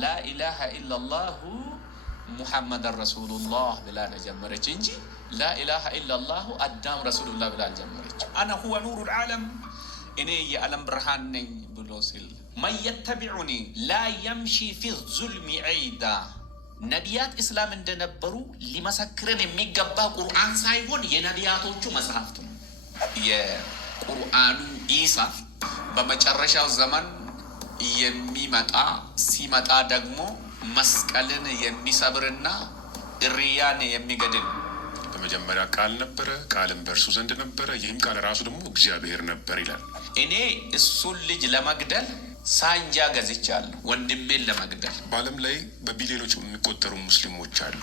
ላኢላሃ ኢላላሁ ሙሐመድ ረሱሉላህ ብላ ነው ጀመረች እንጂ ላኢላሃ ኢላላሁ አዳም ረሱሉላህ ብላ አልጀመረች። አነ ሁወ ኑሩል ዓለም እኔ የዓለም ብርሃን ነኝ ብሎ ሲል መን የተቢዑኒ ላ የምሺ ፊ ዙልሚ ዐይዳ ነቢያት እስላም እንደነበሩ ሊመሰክረን የሚገባ ቁርአን ሳይሆን የነቢያቶቹ መጽሐፍት ነው። የቁርአኑ ኢሳ በመጨረሻው ዘመን የሚመጣ ሲመጣ ደግሞ መስቀልን የሚሰብርና እርያን የሚገድል። በመጀመሪያ ቃል ነበረ፣ ቃልም በእርሱ ዘንድ ነበረ፣ ይህም ቃል ራሱ ደግሞ እግዚአብሔር ነበር ይላል። እኔ እሱን ልጅ ለመግደል ሳንጃ ገዝቻለሁ፣ ወንድሜን ለመግደል። በዓለም ላይ በቢሊዮኖች የሚቆጠሩ ሙስሊሞች አሉ።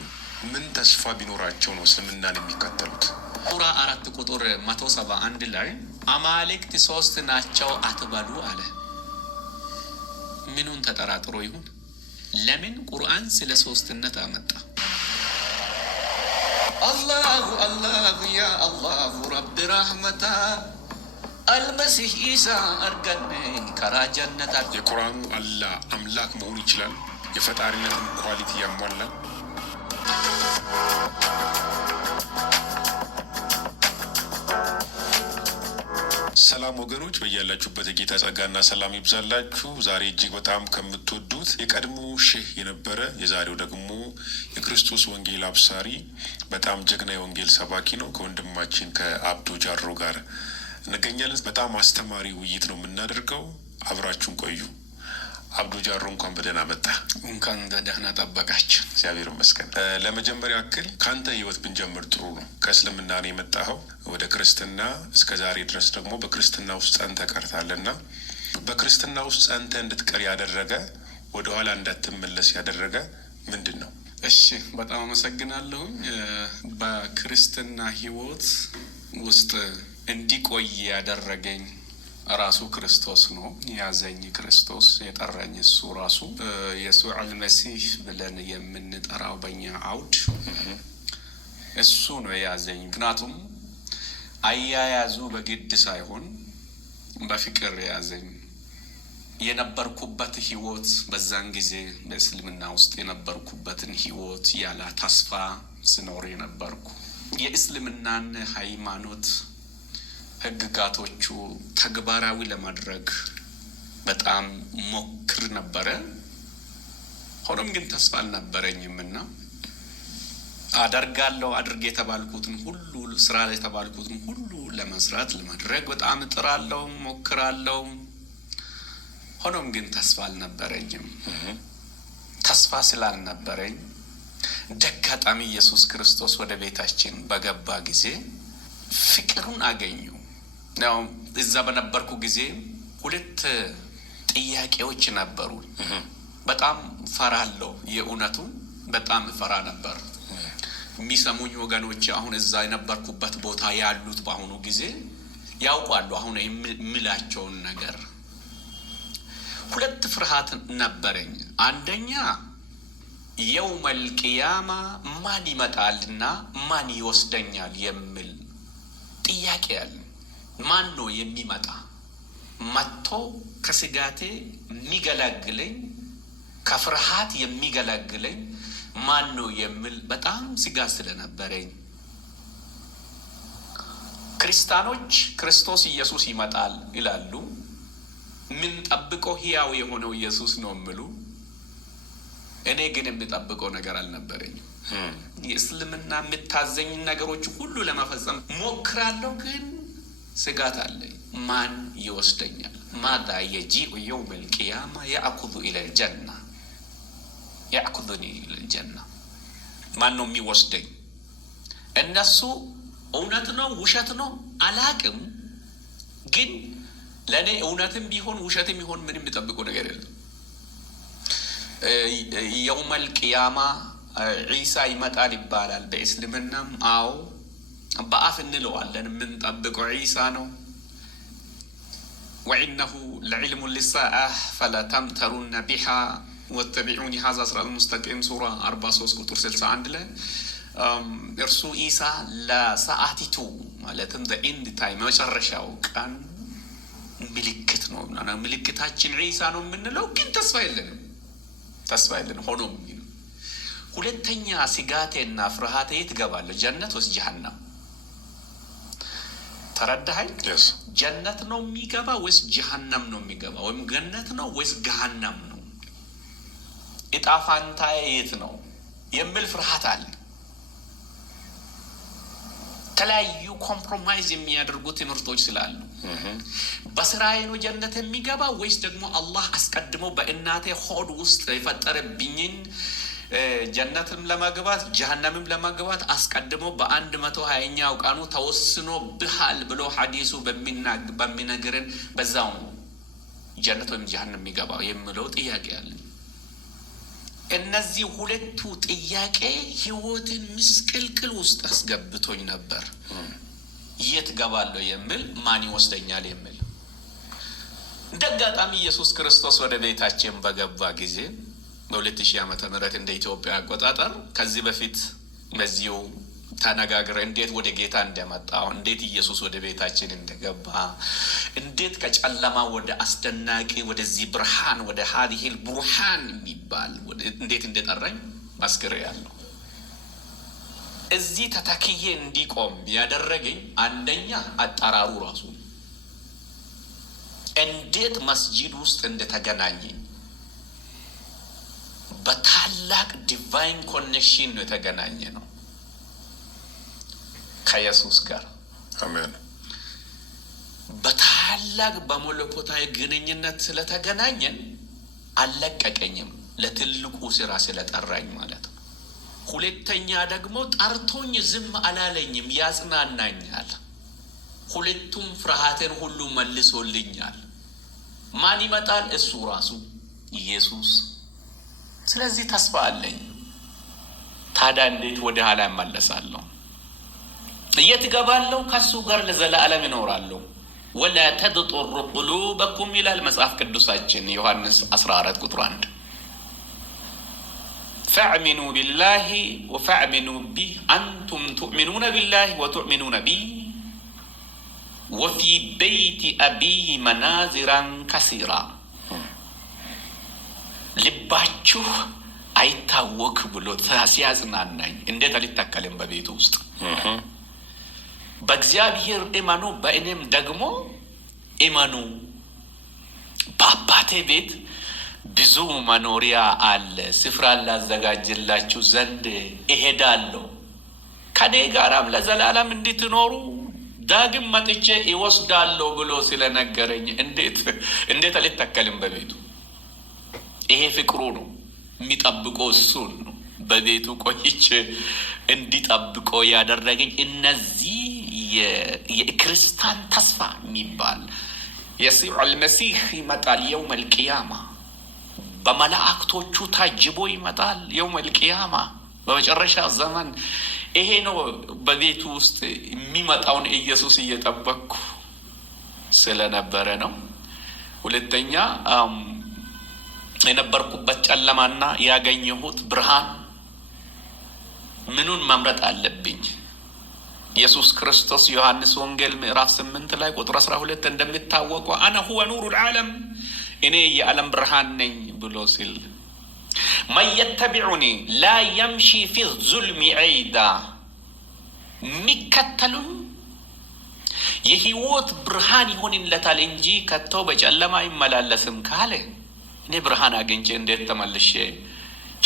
ምን ተስፋ ቢኖራቸው ነው እስልምናን የሚከተሉት? ሱራ 4 ቁጥር 171 ላይ አማልክት 3 ናቸው አትበሉ አለ። ምኑን ተጠራጥሮ ይሁን? ለምን ቁርአን ስለ 3ነት አመጣ? አላሁ አላሁ ያ አላሁ ረቢ ረህመታ አልመሲህ ኢሳ አርገነ ከራ ጀነታ። የቁርአኑ አላህ አምላክ መሆን ይችላል። የፈጣሪነትን ኳሊቲ ያሟላል። ሰላም ወገኖች፣ በያላችሁበት የጌታ ጸጋና ሰላም ይብዛላችሁ። ዛሬ እጅግ በጣም ከምትወዱት የቀድሞ ሼህ የነበረ የዛሬው ደግሞ የክርስቶስ ወንጌል አብሳሪ በጣም ጀግና የወንጌል ሰባኪ ነው ከወንድማችን ከአብዱ ጃሮ ጋር እንገኛለን። በጣም አስተማሪ ውይይት ነው የምናደርገው። አብራችሁን ቆዩ። አብዱ ጃሮ እንኳን በደህና መጣ። እንኳን በደህና ጠበቃችሁ። እግዚአብሔር ይመስገን። ለመጀመሪያ ያክል ካንተ ህይወት ብንጀምር ጥሩ ነው። ከእስልምና ነው የመጣኸው ወደ ክርስትና፣ እስከ ዛሬ ድረስ ደግሞ በክርስትና ውስጥ ጸንተህ ቀርታለና በክርስትና ውስጥ ጸንተህ እንድትቀር ያደረገ ወደኋላ እንዳትመለስ ያደረገ ምንድን ነው? እሺ፣ በጣም አመሰግናለሁኝ። በክርስትና ህይወት ውስጥ እንዲቆይ ያደረገኝ ራሱ ክርስቶስ ነው። ያዘኝ ክርስቶስ፣ የጠራኝ እሱ ራሱ የሱዕ አልመሲህ ብለን የምንጠራው በኛ አውድ እሱ ነው የያዘኝ። ምክንያቱም አያያዙ በግድ ሳይሆን በፍቅር የያዘኝ። የነበርኩበት ህይወት በዛን ጊዜ በእስልምና ውስጥ የነበርኩበትን ህይወት ያለ ተስፋ ስኖር የነበርኩ የእስልምናን ሃይማኖት ህግጋቶቹ ተግባራዊ ለማድረግ በጣም ሞክር ነበረ። ሆኖም ግን ተስፋ አልነበረኝም እና አድርግ የተባልኩትን ሁሉ ስራ ላይ የተባልኩትን ሁሉ ለመስራት ለማድረግ በጣም እጥራለሁ፣ ሞክራለሁ። ሆኖም ግን ተስፋ አልነበረኝም። ተስፋ ስላልነበረኝ ደጋጣሚ ኢየሱስ ክርስቶስ ወደ ቤታችን በገባ ጊዜ ፍቅሩን አገኙ። ያው እዛ በነበርኩ ጊዜ 2 ጥያቄዎች ነበሩ። በጣም ፈራለሁ። የእውነቱ በጣም ፈራ ነበር። የሚሰሙኝ ወገኖች አሁን እዛ የነበርኩበት ቦታ ያሉት በአሁኑ ጊዜ ያውቃሉ አሁን የምላቸውን ነገር። 2 ፍርሃት ነበረኝ። አንደኛ የውመል ቂያማ ማን ይመጣልና ማን ይወስደኛል የሚል ጥያቄ አለ። ማን ነው የሚመጣ መጥቶ ከስጋቴ የሚገላግለኝ ከፍርሃት የሚገላግለኝ ማን ነው የሚል በጣም ስጋት ስለነበረኝ፣ ክርስቲያኖች ክርስቶስ ኢየሱስ ይመጣል ይላሉ። ምን ጠብቀው ሕያው የሆነው ኢየሱስ ነው የሚሉ። እኔ ግን የሚጠብቀው ነገር አልነበረኝም። የእስልምና የምታዘኝ ነገሮች ሁሉ ለመፈጸም ሞክራለሁ፣ ግን ስጋት አለኝ። ማን ይወስደኛል? ማዳ የጂኡ የውመል ቂያማ ያእኩዙ ኢለል ጀና ያእኩዙኒ ኢለል ጀና። ማን ነው የሚወስደኝ? እነሱ እውነት ነው ውሸት ነው አላቅም፣ ግን ለእኔ እውነትም ቢሆን ውሸትም ቢሆን ምንም የሚጠብቀው ነገር የለም። የውመል ቂያማ ዒሳ ይመጣል ይባላል በእስልምናም። አዎ በአፍ እንለዋለን፣ የምንጠብቀው ዒሳ ነው። ወኢነሁ ለዕልሙ ሊሳአ ፈላ ተምተሩነ ቢሃ ወተቢዑኒ ሀዛ ሲራጥ ሙስተቂም ሱራ 43 ቁጥር 61 ላይ እርሱ ኢሳ ለሰዓቲቱ ማለትም ኢንድ ታይም መጨረሻው ቀን ምልክት ነው። ምልክታችን ዒሳ ነው የምንለው፣ ግን ተስፋ የለንም። ተስፋ የለን ሆኖም ሁለተኛ ስጋቴና ፍርሃቴ ትገባለሁ ጀነት ወይስ ጀሃነም? ተረዳኸኝ? ጀነት ነው የሚገባ ወይስ ጀሃነም ነው የሚገባ? ወይም ገነት ነው ወይስ ገሃነም ነው? እጣ ፋንታዬ የት ነው የሚል ፍርሃት አለ። ተለያዩ ኮምፕሮማይዝ የሚያደርጉ ትምህርቶች ስላሉ በስራዬ ነው ጀነት የሚገባ ወይስ ደግሞ አላህ አስቀድሞ በእናቴ ሆድ ውስጥ የፈጠረብኝን ጀነትም ለመግባት ጀሃነምም ለመግባት አስቀድሞ በ120ኛው ቀኑ ተወስኖ ብሃል ብሎ ሐዲሱ በሚነግረን በዛው ነው ጀነት ወይም ጀሃነም የሚገባው የሚለው ጥያቄ አለ። እነዚህ ሁለቱ ጥያቄ ህይወትን ምስቅልቅል ውስጥ አስገብቶኝ ነበር። የት ገባለሁ የሚል ማን ይወስደኛል የሚል እንደ አጋጣሚ ኢየሱስ ክርስቶስ ወደ ቤታችን በገባ ጊዜ በ2000 ዓመተ ምህረት እንደ ኢትዮጵያ አቆጣጠር ከዚህ በፊት በዚሁ ተነጋግረ እንዴት ወደ ጌታ እንደመጣው እንዴት ኢየሱስ ወደ ቤታችን እንደገባ እንዴት ከጨለማ ወደ አስደናቂ ወደዚህ ብርሃን ወደ ሀዲሂል ብሩሃን የሚባል እንዴት እንደጠራኝ መስክሬያለሁ። እዚህ ተተክዬ እንዲቆም ያደረገኝ አንደኛ አጠራሩ ራሱ እንዴት መስጂድ ውስጥ እንደተገናኘኝ በታላቅ ዲቫይን ኮኔክሽን ነው የተገናኘ ነው ከኢየሱስ ጋር አሜን። በታላቅ በመለኮታዊ ግንኙነት ስለተገናኘን አልለቀቀኝም ለትልቁ ስራ ስለጠራኝ ማለት ነው። ሁለተኛ ደግሞ ጠርቶኝ ዝም አላለኝም፣ ያጽናናኛል። ሁለቱም ፍርሃትን ሁሉ መልሶልኛል። ማን ይመጣል? እሱ ራሱ ኢየሱስ። ስለዚህ ተስፋ አለኝ። ታዲያ እንዴት ወደ ኋላ እመለሳለሁ? የት እገባለሁ? ከሱ ጋር ለዘላለም እኖራለሁ። ወላ ተድጡሩ ቁሉበኩም ይላል መጽሐፍ ቅዱሳችን ዮሐንስ 14 ቁጥር 1 ፈዕሚኑ ቢላሂ ወፈዕሚኑ ቢ አንቱም ትኡሚኑነ ቢላሂ ወትኡሚኑነ ቢ ወፊ በይቲ አቢ መናዚራን ከሲራ። ልባችሁ አይታወክ ብሎ ሲያጽናናኝ እንዴት አልተከለም በቤቱ ውስጥ በእግዚአብሔር እመኑ በእኔም ደግሞ እመኑ። በአባቴ ቤት ብዙ መኖሪያ አለ፣ ስፍራ ላዘጋጅላችሁ ዘንድ እሄዳለሁ፣ ከኔ ጋራም ለዘላለም እንድትኖሩ ዳግም መጥቼ ይወስዳለሁ ብሎ ስለነገረኝ እንዴት አልተከልም በቤቱ? ይሄ ፍቅሩ ነው የሚጠብቀው፣ እሱን ነው በቤቱ ቆይቼ እንዲጠብቆ ያደረገኝ። እነዚህ የክርስቲያን ተስፋ የሚባል የሲዑ አልመሲህ ይመጣል የውም አልቅያማ፣ በመላእክቶቹ ታጅቦ ይመጣል የውም አልቅያማ በመጨረሻ ዘመን። ይሄ ነው በቤቱ ውስጥ የሚመጣውን ኢየሱስ እየጠበቅኩ ስለነበረ ነው። ሁለተኛ የነበርኩበት ጨለማና ያገኘሁት ብርሃን፣ ምኑን መምረጥ አለብኝ? ኢየሱስ ክርስቶስ ዮሐንስ ወንጌል ምዕራፍ 8 ላይ ቁጥር 12 እንደሚታወቀው አነ ሁወ ኑሩል ዓለም፣ እኔ የዓለም ብርሃን ነኝ ብሎ ሲል መን የተቢዑኒ ላ የምሺ ፊ ዙልሚ ዐይዳ፣ የሚከተሉኝ የህይወት ብርሃን ይሆንለታል እንጂ ከቶ በጨለማ አይመላለስም ካለ እኔ ብርሃን አግኝቼ እንዴት ተመልሼ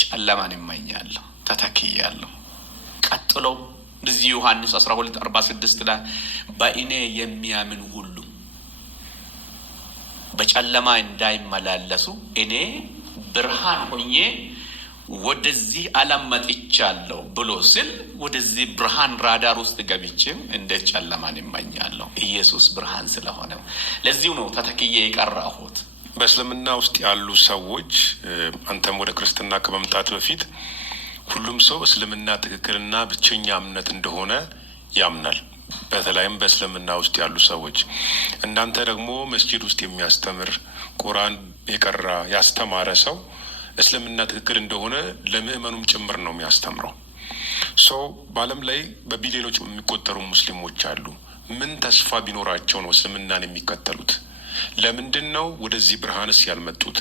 ጨለማን እመኛለሁ? ተተክያለሁ። ቀጥሎ እዚህ ዮሐንስ 12:46 ላይ በእኔ የሚያምን ሁሉ በጨለማ እንዳይመላለሱ እኔ ብርሃን ሆኜ ወደዚህ ዓለም መጥቻለሁ ብሎ ስል ወደዚህ ብርሃን ራዳር ውስጥ ገብቼም እንዴት ጨለማን እመኛለሁ? ኢየሱስ ብርሃን ስለሆነ ለዚሁ ነው ተተክዬ የቀረሁት። በእስልምና ውስጥ ያሉ ሰዎች አንተም ወደ ክርስትና ከመምጣት በፊት ሁሉም ሰው እስልምና ትክክልና ብቸኛ እምነት እንደሆነ ያምናል። በተለይም በእስልምና ውስጥ ያሉ ሰዎች፣ እናንተ ደግሞ መስጂድ ውስጥ የሚያስተምር ቁርአን የቀራ ያስተማረ ሰው እስልምና ትክክል እንደሆነ ለምእመኑም ጭምር ነው የሚያስተምረው። ሰው በዓለም ላይ በቢሊዮኖች የሚቆጠሩ ሙስሊሞች አሉ። ምን ተስፋ ቢኖራቸው ነው እስልምናን የሚከተሉት? ለምንድን ነው ወደዚህ ብርሃንስ ያልመጡት?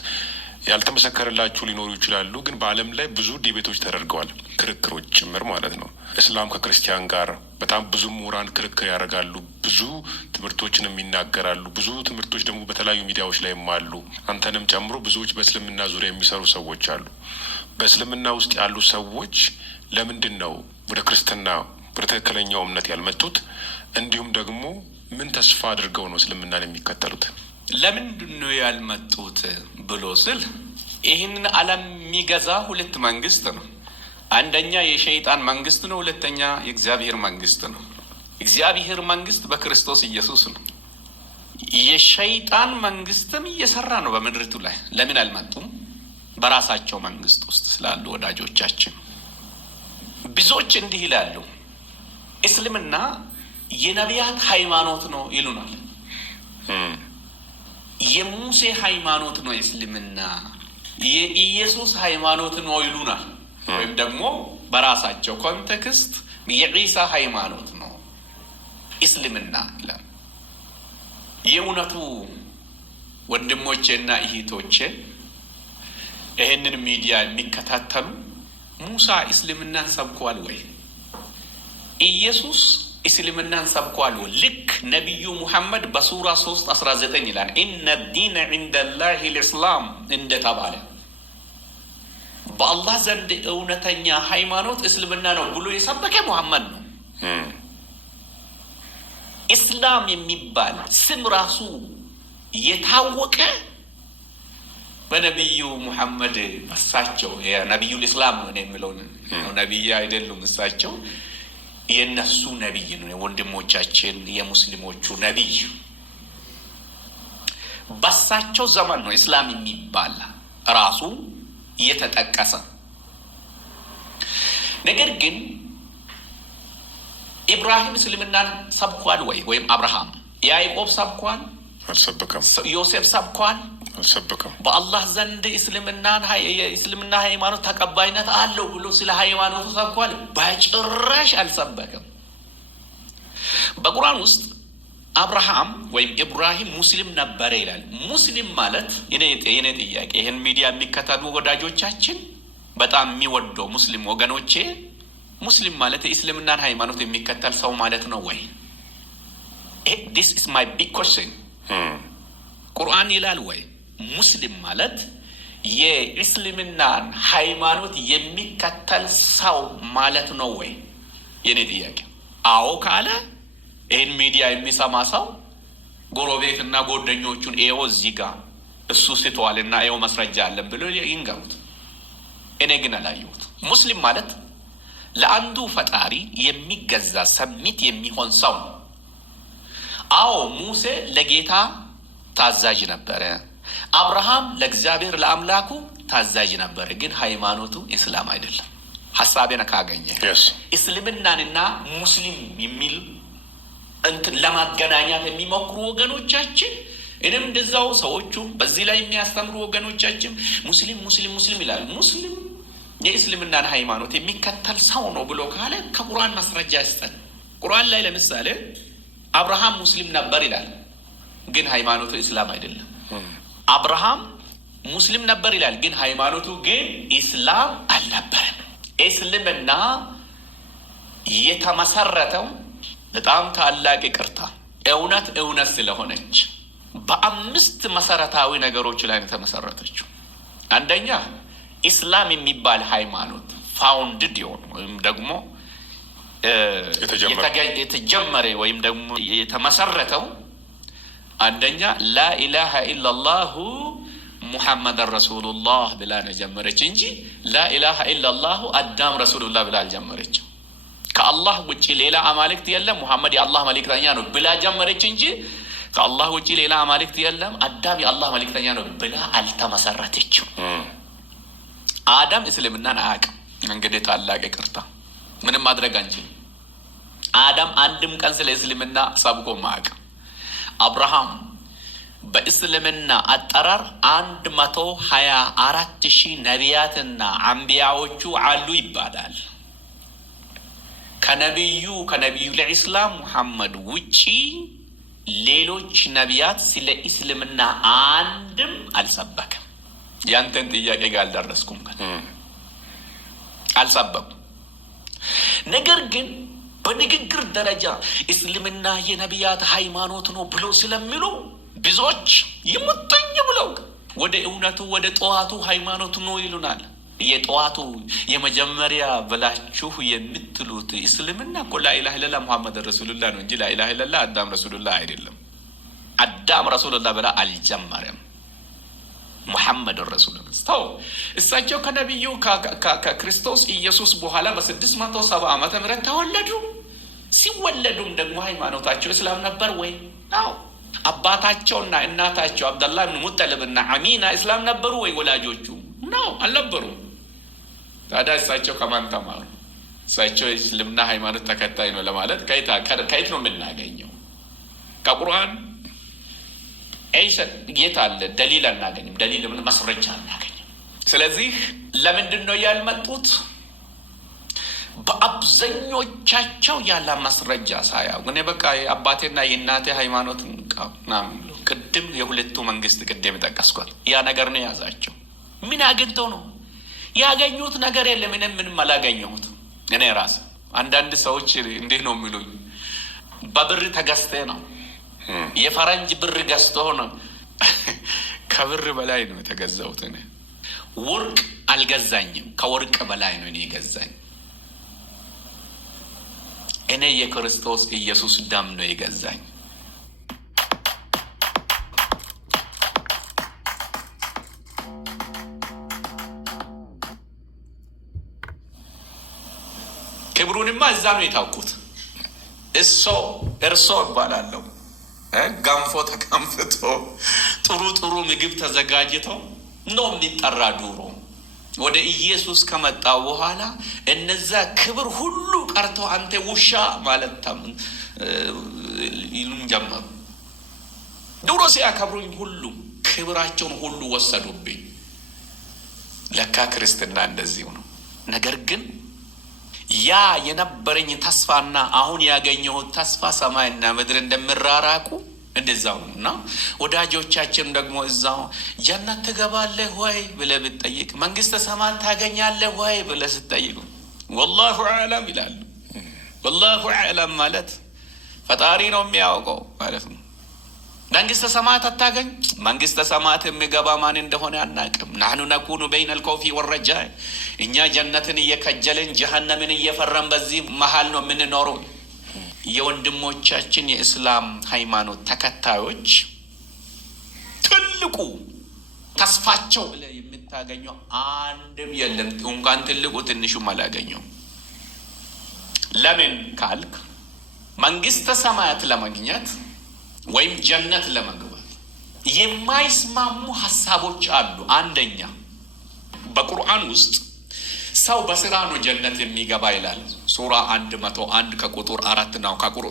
ያልተመሰከረላችሁ ሊኖሩ ይችላሉ። ግን በዓለም ላይ ብዙ ዲቤቶች ተደርገዋል፣ ክርክሮች ጭምር ማለት ነው። እስላም ከክርስቲያን ጋር በጣም ብዙ ምሁራን ክርክር ያደርጋሉ፣ ብዙ ትምህርቶችንም ይናገራሉ። ብዙ ትምህርቶች ደግሞ በተለያዩ ሚዲያዎች ላይም አሉ። አንተንም ጨምሮ ብዙዎች በእስልምና ዙሪያ የሚሰሩ ሰዎች አሉ። በእስልምና ውስጥ ያሉ ሰዎች ለምንድን ነው ወደ ክርስትና ወደ ትክክለኛው እምነት ያልመጡት? እንዲሁም ደግሞ ምን ተስፋ አድርገው ነው እስልምናን የሚከተሉት? ለምንድን ነው ያልመጡት ብሎ ስል ይህንን ዓለም የሚገዛ ሁለት መንግስት ነው። አንደኛ የሸይጣን መንግስት ነው፣ ሁለተኛ የእግዚአብሔር መንግስት ነው። እግዚአብሔር መንግስት በክርስቶስ ኢየሱስ ነው። የሸይጣን መንግስትም እየሰራ ነው በምድሪቱ ላይ። ለምን አልመጡም? በራሳቸው መንግስት ውስጥ ስላሉ ወዳጆቻችን። ብዙዎች እንዲህ ይላሉ፣ እስልምና የነቢያት ሃይማኖት ነው ይሉናል። የሙሴ ሃይማኖት ነው እስልምና፣ የኢየሱስ ሃይማኖት ነው ይሉናል። ወይም ደግሞ በራሳቸው ኮንቴክስት የዒሳ ሃይማኖት ነው እስልምና ይላል። የእውነቱ ወንድሞቼና እህቶቼ ይህንን ሚዲያ የሚከታተሉ ሙሳ እስልምናን ሰብኳል ወይ? ኢየሱስ እስልምናን ሰብኳል ወይ? ልክ ነቢዩ ሙሐመድ በሱራ 3:19 ይላል ኢነ ዲነ ዒንደላሂ ልእስላም እንደተባለ በአላህ ዘንድ እውነተኛ ሃይማኖት እስልምና ነው ብሎ የሰበከ ሙሐመድ ነው። ኢስላም የሚባል ስም ራሱ የታወቀ በነቢዩ ሙሐመድ እሳቸው የነቢዩ ልእስላም ነው የሚለውን ነቢይ አይደሉም። እሳቸው የነሱ ነቢይ ነው፣ የወንድሞቻችን የሙስሊሞቹ ነቢይ። በሳቸው ዘመን ነው እስላም የሚባል ራሱ የተጠቀሰ። ነገር ግን ኢብራሂም እስልምናን ሰብኳል ወይ? ወይም አብርሃም? ያዕቆብ ሰብኳል? አልሰበከም። ዮሴፍ ሰብኳል? አልሰበከም። በአላህ ዘንድ እስልምና ሃይማኖት ተቀባይነት አለው ብሎ ስለ ሃይማኖቱ ሰብኳል? በጭራሽ አልሰበከም። በቁርአን ውስጥ አብርሃም ወይም ኢብራሂም ሙስሊም ነበረ ይላል። ሙስሊም ማለት የኔ ጥያቄ፣ ይህን ሚዲያ የሚከታተሉ ወዳጆቻችን በጣም የሚወደው ሙስሊም ወገኖቼ፣ ሙስሊም ማለት የእስልምናን ሃይማኖት የሚከተል ሰው ማለት ነው ወይ? this is my big question። ቁርአን ይላል ወይ ሙስሊም ማለት የእስልምናን ሃይማኖት የሚከተል ሰው ማለት ነው ወይ? የኔ ጥያቄ አዎ ካለ ይህን ሚዲያ የሚሰማ ሰው ጎረቤትና ጓደኞቹን ኤዎ እዚህ ጋር እሱ ስተዋልና ኤዎ መስረጃ አለን ብሎ ይንገሩት። እኔ ግን አላየሁት። ሙስሊም ማለት ለአንዱ ፈጣሪ የሚገዛ ሰሚት የሚሆን ሰው ነው። አዎ ሙሴ ለጌታ ታዛዥ ነበረ። አብርሃም ለእግዚአብሔር ለአምላኩ ታዛዥ ነበረ። ግን ሃይማኖቱ እስላም አይደለም። ሀሳቤን ካገኘ እስልምናንና ሙስሊም የሚል እንትን ለማገናኛት የሚሞክሩ ወገኖቻችን፣ እኔም እንደዛው ሰዎቹም በዚህ ላይ የሚያስተምሩ ወገኖቻችን ሙስሊም ሙስሊም ሙስሊም ይላል። ሙስሊም የእስልምናን ሃይማኖት የሚከተል ሰው ነው ብሎ ካለ ከቁርአን ማስረጃ ይስጠን። ቁርአን ላይ ለምሳሌ አብርሃም ሙስሊም ነበር ይላል፣ ግን ሃይማኖቱ እስላም አይደለም። አብርሃም ሙስሊም ነበር ይላል፣ ግን ሃይማኖቱ ግን እስላም አልነበረም። እስልምና የተመሰረተው በጣም ታላቅ ይቅርታ እውነት ስለሆነች በአምስት መሰረታዊ ነገሮች ላይ የተመሰረተችው። አንደኛ ኢስላም የሚባል ሃይማኖት ፋውንድድ የሆነ ወይም ደግሞ የተጀመረ ወይም ደግሞ የተመሰረተው አንደኛ ላኢላሃ ኢላላሁ ሙሐመድን ረሱሉላህ ብላ ነው ጀመረች እንጂ ላኢላሃ ኢላላሁ አዳም ረሱሉላህ ብላ አልጀመረችም። ከአላህ ውጪ ሌላ አማልክት የለም፣ ሙሐመድ የአላህ መልእክተኛ ነው ብላ ጀመረች እንጂ ከአላህ ውጪ ሌላ አማልክት የለም፣ አዳም የአላህ መልእክተኛ ነው ብላ አልተመሰረተችም። አዳም እስልምናን አያውቅም። እንግዲህ ታላቅ ይቅርታ ምንም ማድረግ አንችልም። አዳም አንድም ቀን ስለ እስልምና ሰብኮ አያውቅም። አብርሃም በእስልምና አጠራር 124,000 ነቢያትና አንቢያዎቹ አሉ ይባላል። ከነቢዩ ለኢስላም ሙሐመድ ውጪ ሌሎች ነቢያት ስለ እስልምና አንድም አልሰበከም። ያንተን ጥያቄ ጋር አልደረስኩም ግን አልሰበኩም። ነገር ግን በንግግር ደረጃ እስልምና የነቢያት ሃይማኖት ነው ብለው ስለሚሉ ብዙዎች ይሙጥኝ ብለው ወደ እውነቱ ወደ ጠዋቱ ሃይማኖት ነው ይሉናል። የጠዋቱ የመጀመሪያ ብላችሁ የምትሉት እስልምና እኮ ላኢላሀ ኢለላህ ሙሐመድ ረሱሉላህ ነው እንጂ ላኢላሀ ኢለላህ አዳም ረሱሉላህ አይደለም። አዳም ረሱሉላህ ብላ አልጀመረም። ሙሐመድ ረሱሉላህ ስታው እሳቸው ከነቢዩ ከክርስቶስ ኢየሱስ በኋላ በ670 ዓመተ ምህረት ተወለዱ። ሲወለዱም ደግሞ ሃይማኖታቸው እስላም ነበር ወይ? አዎ። አባታቸውና እናታቸው አብደላህ ብን ሙጠሊብና አሚና እስላም ነበሩ ወይ? ወላጆቹ ነው አልነበሩም። ታዲያ እሳቸው ከማን ተማሩ? እሳቸው የእስልምና ሃይማኖት ተከታይ ነው ለማለት ከየት ነው የምናገኘው? ከቁርአን አይሸ ጌታ አለ ደሊል አናገኝም። ደሊል ምን ማስረጃ አናገኝም። ስለዚህ ለምንድን ነው ያልመጡት? በአብዛኞቻቸው ያለ ማስረጃ ሳያው ግን በቃ አባቴና የእናቴ ሃይማኖት ነው ቅድም የሁለቱ መንግስት ቅድም ጠቀስኳል። ያ ነገር ነው ያዛቸው። ምን አግኝተው ነው ያገኙት? ነገር የለም። ምንም አላገኘሁት። እኔ ራስ አንዳንድ ሰዎች እንዴት ነው የሚሉኝ? በብር ተገዝተ ነው የፈረንጅ ብር ገዝቶ ነው። ከብር በላይ ነው የተገዛሁት። እኔ ወርቅ አልገዛኝም። ከወርቅ በላይ ነው እኔ የገዛኝ። እኔ የክርስቶስ ኢየሱስ ደም ነው የገዛኝ። ክብሩንማ እዛ ነው የታውቁት። እርሶ እባላለሁ። ገንፎ ተቀንፍቶ ጥሩ ምግብ ተዘጋጅቶ ነው የሚጠራ ዱሮ። ወደ ኢየሱስ ከመጣ በኋላ እነዛ ክብር ሁሉ ቀርቶ አንተ ውሻ ማለት ይሉን ጀመሩ። ድሮ ሲያከብሩኝ ሁሉ ክብራቸውን ሁሉ ወሰዱብኝ። ለካ ክርስትና እንደዚሁ ነው። ነገር ግን ያ የነበረኝ ተስፋና አሁን ያገኘሁት ተስፋ ሰማይና ምድር እንደምራራቁ እንደዛው ነው። እና ወዳጆቻችን ደግሞ እዛው ጀነት ትገባለህ ወይ ብለህ ብትጠይቅ፣ መንግስተ ሰማያት ታገኛለህ ወይ ብለህ ስትጠይቅ ወላሁ አዕለም ይላሉ። ወላሁ አዕለም ማለት ፈጣሪ ነው የሚያውቀው ማለት ነው። መንግስተ ሰማያት አታገኝ። መንግስተ ሰማያት የሚገባ ማን እንደሆነ አናውቅም። ናህኑ ነኩኑ በይነ አልኸውፊ ወረጃእ፣ እኛ ጀነትን እየከጀልን ጀሀነምን እየፈራን በዚህ መሀል ነው የምንኖረው። የወንድሞቻችን የእስላም ሃይማኖት ተከታዮች ትልቁ ተስፋቸው ብለህ የምታገኘው አንድም የለም። እንኳን ትልቁ ትንሹም አላገኘው። ለምን ካልክ መንግስተ ሰማያት ለማግኘት ወይም ጀነት ለመግባት የማይስማሙ ሀሳቦች አሉ። አንደኛ በቁርአን ውስጥ ሰው በስራ ነው ጀነት የሚገባ ይላል። ሱራ 101 ከቁጥር 4 ነው። ከቁጥር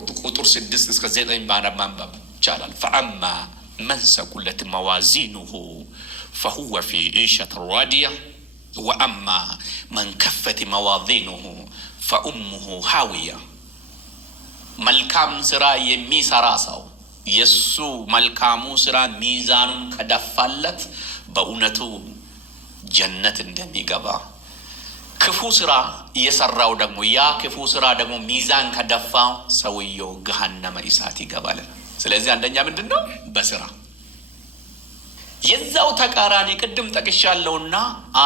6 እስከ 9 ማንበብ ይቻላል። ፈአማ መን ሰቁለት መዋዚኑሁ ፈሁወ ፊ ዒሸት ራዲያ ወአማ መን ከፈት መዋዚኑሁ ፈኡሙሁ ሃዊያ። መልካም ስራ የሚሰራ ሰው የሱ መልካሙ ስራ ሚዛኑን ከደፋለት በእውነቱ ጀነት እንደሚገባ፣ ክፉ ስራ እየሰራው ደግሞ ያ ክፉ ስራ ደግሞ ሚዛን ከደፋው ሰውየው ገሃነመ እሳት ይገባል። ስለዚህ አንደኛ ምንድን ነው? በስራ። የዛው ተቃራኒ ቅድም ጠቅሻለሁና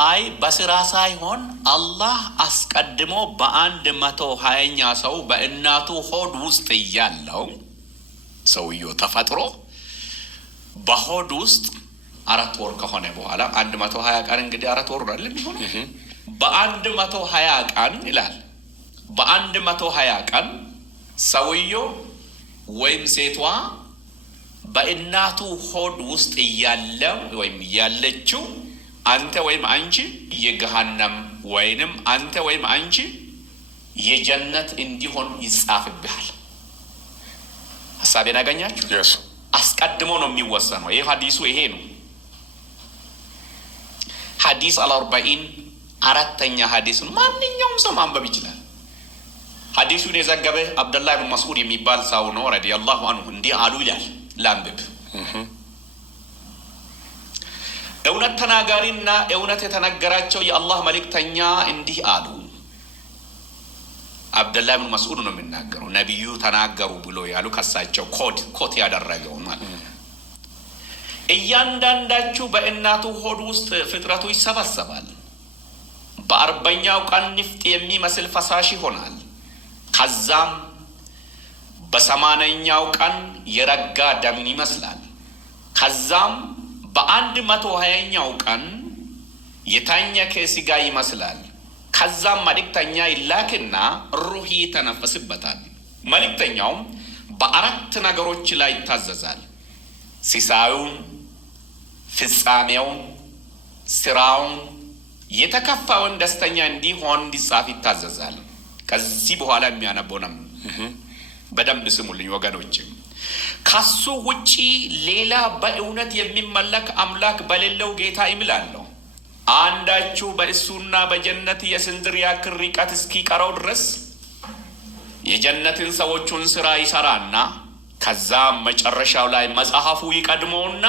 አይ በስራ ሳይሆን አላህ አስቀድሞ በ120ኛ ሰው በእናቱ ሆድ ውስጥ እያለው ሰውየው ተፈጥሮ በሆድ ውስጥ 4 ወር ከሆነ በኋላ 120 ቀን እንግዲህ 4 ወር አይደል የሚሆነው? በ120 ቀን ይላል። በ120 ቀን ሰውየው ወይም ሴቷ በእናቱ ሆድ ውስጥ እያለው ወይም ያለችው አንተ ወይም አንቺ የገሃነም ወይንም አንተ ወይም አንቺ የጀነት እንዲሆን ይጻፍብሃል። ሐሳቤን አገኛችሁ? አስቀድሞ ነው የሚወሰነው። ይሄ ሐዲሱ ይሄ ነው። ሐዲስ አል-40 4ኛ ሐዲስ ማንኛውም ሰው ማንበብ ይችላል። ሐዲሱን የዘገበ አብደላህ ብን መስዑድ የሚባል ሰው ነው ረዲየላሁ ዐንሁ። እንዲህ አሉ ይላል። ላንብብ። እውነት ተናጋሪና እውነት የተነገራቸው የአላህ መልእክተኛ እንዲህ አሉ። አብደላህ ብን መስዑድ ነው የሚናገረው። ነቢዩ ተናገሩ ብሎ ያሉ ከሳቸው ኮት ያደረገው ማለት ነው። እያንዳንዳችሁ በእናቱ ሆድ ውስጥ ፍጥረቱ ይሰበሰባል። በ40ኛው ቀን ንፍጥ የሚመስል ፈሳሽ ይሆናል። ከዛም በ80ኛው ቀን የረጋ ደምን ይመስላል። ከዛም በ120ኛው ቀን የታኘከ ስጋ ይመስላል። ከዛም መልእክተኛ ይላክና ሩህ ይተነፈስበታል። መልእክተኛውም በ4 ነገሮች ላይ ይታዘዛል። ሲሳዩን፣ ፍጻሜውን፣ ስራውን፣ የተከፋውን ደስተኛ እንዲሆን እንዲጻፍ ይታዘዛል። ከዚህ በኋላ የሚያነበው ነው። በደንብ ስሙልኝ ወገኖች። ከሱ ውጪ ሌላ በእውነት የሚመለክ አምላክ በሌለው ጌታ እምላለሁ። አንዳችሁ በእሱና በጀነት የስንዝር ያክል ርቀት እስኪቀረው ድረስ የጀነትን ሰዎቹን ስራ ይሰራና ከዛም መጨረሻው ላይ መጽሐፉ ይቀድመውና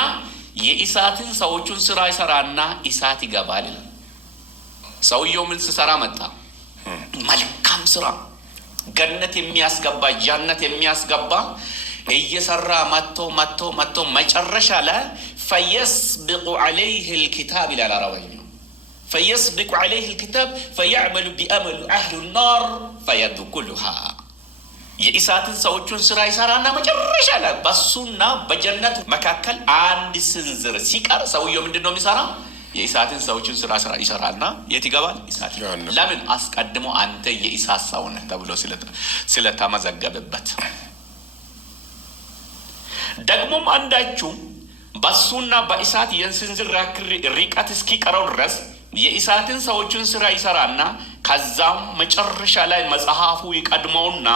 የእሳትን ሰዎቹን ስራ ይሰራና እሳት ይገባል። ሰውየው ምን ሲሰራ መጣ? መልካም ስራ፣ ገነት የሚያስገባ ጀነት የሚያስገባ እየሰራ መጥቶ መጨረሻ ላይ ፈየስቢቁ ዐለይህ ልኪታብ ይላል አረበኛው። ፈየስቢቁ ዐለይህ ልኪታብ ፈየዕመሉ ቢአመሉ አህሉ ናር ፈየድኩሉሃ። የእሳትን ሰዎቹን ስራ ይሰራና መጨረሻ ላይ በሱና በጀነት መካከል አንድ ስንዝር ሲቀር ሰውየው ምንድን ነው የሚሰራ? የእሳትን ሰዎችን ስራ ይሰራልና የት ይገባል? እሳት። ለምን? አስቀድሞ አንተ የእሳት ሰው ነህ ተብሎ ስለተመዘገበበት። ደግሞም አንዳችሁ በሱና በእሳት የስንዝር ያክል ርቀት እስኪቀረው ድረስ የእሳትን ሰዎችን ስራ ይሰራና ከዛም መጨረሻ ላይ መጽሐፉ ይቀድመውና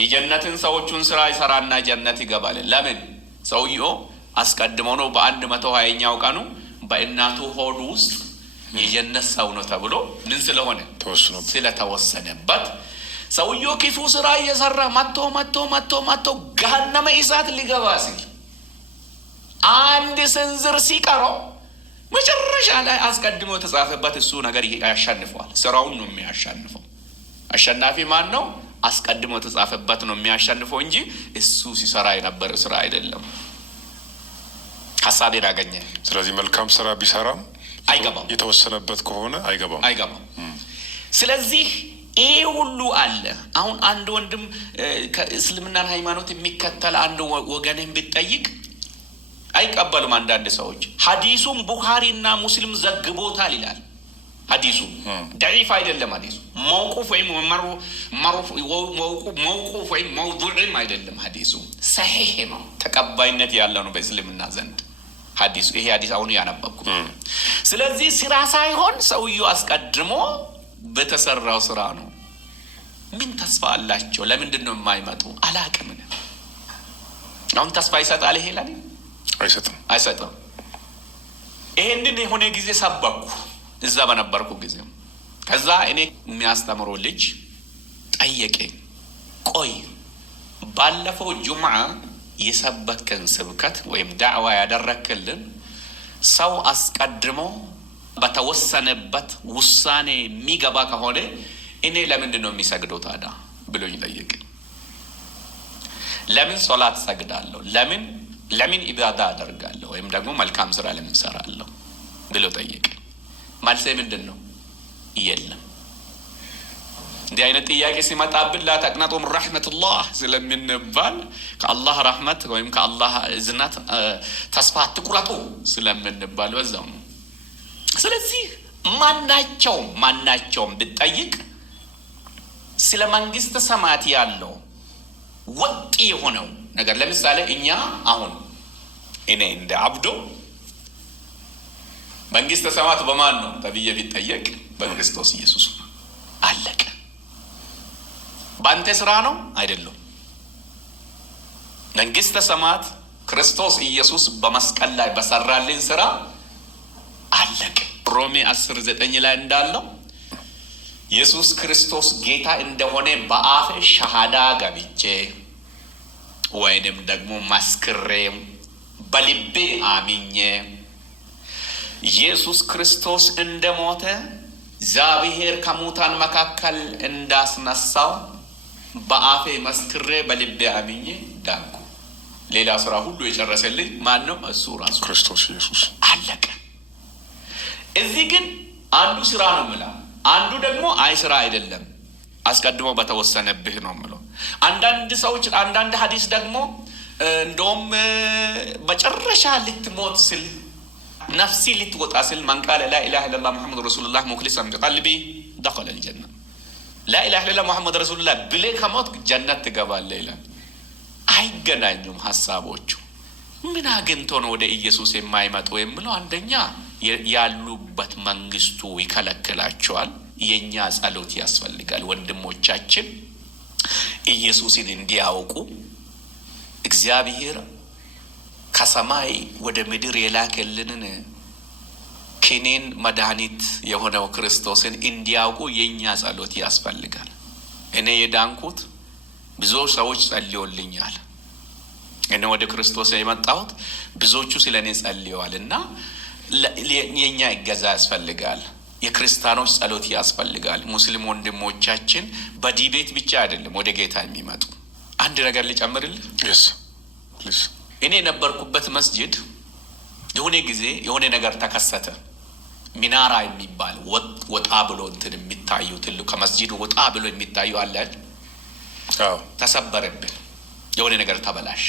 የጀነትን ሰዎቹን ስራ ይሰራና ጀነት ይገባል። ለምን? ሰውየው አስቀድሞ ነው በ120ኛው ቀኑ በእናቱ ሆድ ውስጥ የጀነት ሰው ነው ተብሎ ምን ስለሆነ ስለተወሰነበት ሰውየው ክፉ ስራ እየሰራ መጥቶ ገሃነመ እሳት ሊገባ ሲል አንድ ስንዝር ሲቀረው መጨረሻ ላይ አስቀድሞ የተጻፈበት እሱ ነገር ያሸንፈዋል። ስራውን ነው የሚያሸንፈው። አሸናፊ ማን ነው? አስቀድሞ የተጻፈበት ነው የሚያሸንፈው እንጂ እሱ ሲሰራ የነበረ ስራ አይደለም። ሐሳቤን አገኘ። ስለዚህ መልካም ስራ ቢሰራም አይገባም። የተወሰነበት ከሆነ አይገባም። ስለዚህ ይሄ ሁሉ አለ። አሁን አንድ ወንድም ከእስልምናን ሃይማኖት የሚከተል አንድ ወገንን ቢጠይቅ አይቀበሉም አንዳንድ ሰዎች። ሐዲሱም ቡኻሪና ሙስሊም ዘግቦታል ይላል። ሐዲሱ ደዒፍ አይደለም። ሐዲሱ መውቁፍ ወይም መውቁፍ ወይም መውዱዕም አይደለም። ሐዲሱ ሰሒህ ነው፣ ተቀባይነት ያለው ነው በእስልምና ዘንድ ሐዲሱ። ይሄ ሐዲስ አሁን ያነበብኩ። ስለዚህ ስራ ሳይሆን ሰውየው አስቀድሞ በተሰራው ስራ ነው። ምን ተስፋ አላቸው? ለምንድን ነው የማይመጡ? አላቅም። አሁን ተስፋ ይሰጣል ይሄ ለኔ? አይሰጥም። ይሄንን የሆነ ጊዜ ሰበኩ እዛ በነበርኩ ጊዜ። ከዛ እኔ የሚያስተምረው ልጅ ጠየቀኝ፣ ቆይ ባለፈው ጁምዓ የሰበከን ስብከት ወይም ዳዕዋ ያደረክልን ሰው አስቀድሞ በተወሰነበት ውሳኔ የሚገባ ከሆነ እኔ ለምንድን ነው የሚሰግደው ታዲያ ብሎኝ ጠየቀኝ። ለምን ሶላት ሰግዳለሁ? ለምን ኢባዳ አደርጋለሁ? ወይም ደግሞ መልካም ስራ ለምን ሰራለሁ ብሎ ጠየቀኝ። መልሴ ምንድን ነው? የለም። እንዲህ አይነት ጥያቄ ሲመጣብን ላ ተቅነጡ ምን ረሕመቱላህ ስለምንባል ከአላህ ረሕመት ወይም ከአላህ እዝነት ተስፋ አትቁረጡ ስለምንባል በዛው ነው። ስለዚህ ማናቸውም ብትጠይቅ ስለ መንግስተ ሰማያት ያለው ወጥ የሆነው ነገር፣ ለምሳሌ እኛ አሁን እኔ እንደ አብዶ መንግስተ ሰማያት በማን ነው ተብዬ ቢጠየቅ በክርስቶስ ኢየሱስ ነው። አለቀ። በአንተ ስራ ነው አይደለም። መንግስተ ሰማያት ክርስቶስ ኢየሱስ በመስቀል ላይ በሰራልን ስራ አለቀ። ሮሜ 10:9 ላይ እንዳለው ኢየሱስ ክርስቶስ ጌታ እንደሆነ በአፌ ሸሃዳ ገብቼ ወይንም ደግሞ መስክሬ በልቤ አምኜ ኢየሱስ ክርስቶስ እንደሞተ እግዚአብሔር ከሙታን መካከል እንዳስነሳው በአፌ መስክሬ በልቤ አምኜ ዳንኩ። ሌላ ስራ ሁሉ የጨረሰልኝ ማን ነው? እሱ ራሱ ክርስቶስ ኢየሱስ። አለቀ። እዚህ ግን አንዱ ስራ ነው የምለው፣ አንዱ ደግሞ አይ ስራ አይደለም አስቀድሞ በተወሰነብህ ነው የምለው። አንዳንድ ሰዎች አንዳንድ ሐዲስ ደግሞ እንደውም መጨረሻ ልትሞት ስል ነፍሲ ልትወጣ ስል መን ቃለ ላ ኢላሀ ኢለላህ ሙሐመድ ረሱሉላህ ሙኽሊሰን ቢቀልቢ ደኸለል ጀነ፣ ላ ኢላሀ ኢለላህ ሙሐመድ ረሱሉላህ ብለህ ከሞት ጀነት ትገባለህ ይላል። አይገናኙም ሀሳቦቹ። ምን አግኝቶ ነው ወደ ኢየሱስ የማይመጡ የምለው? አንደኛ ያሉበት መንግስቱ ይከለክላቸዋል። የኛ ጸሎት ያስፈልጋል። ወንድሞቻችን ኢየሱስን እንዲያውቁ እግዚአብሔር ከሰማይ ወደ ምድር የላከልንን ኪኒን መድኃኒት የሆነው ክርስቶስን እንዲያውቁ የኛ ጸሎት ያስፈልጋል። እኔ የዳንኩት ብዙ ሰዎች ጸልዮልኛል። እኔ ወደ ክርስቶስ የመጣሁት ብዙዎቹ ስለ እኔ ጸልየዋል እና የኛ እገዛ ያስፈልጋል። የክርስቲያኖች ጸሎት ያስፈልጋል። ሙስሊም ወንድሞቻችን በዲቤት ብቻ አይደለም ወደ ጌታ የሚመጡ። አንድ ነገር ሊጨምርልህ። እኔ የነበርኩበት መስጂድ የሆነ ጊዜ የሆነ ነገር ተከሰተ። ሚናራ የሚባል ወጣ ብሎ እንትን የሚታዩ ትልቅ ከመስጂዱ ወጣ ብሎ የሚታዩ አለ። ተሰበረብን። የሆነ ነገር ተበላሽ።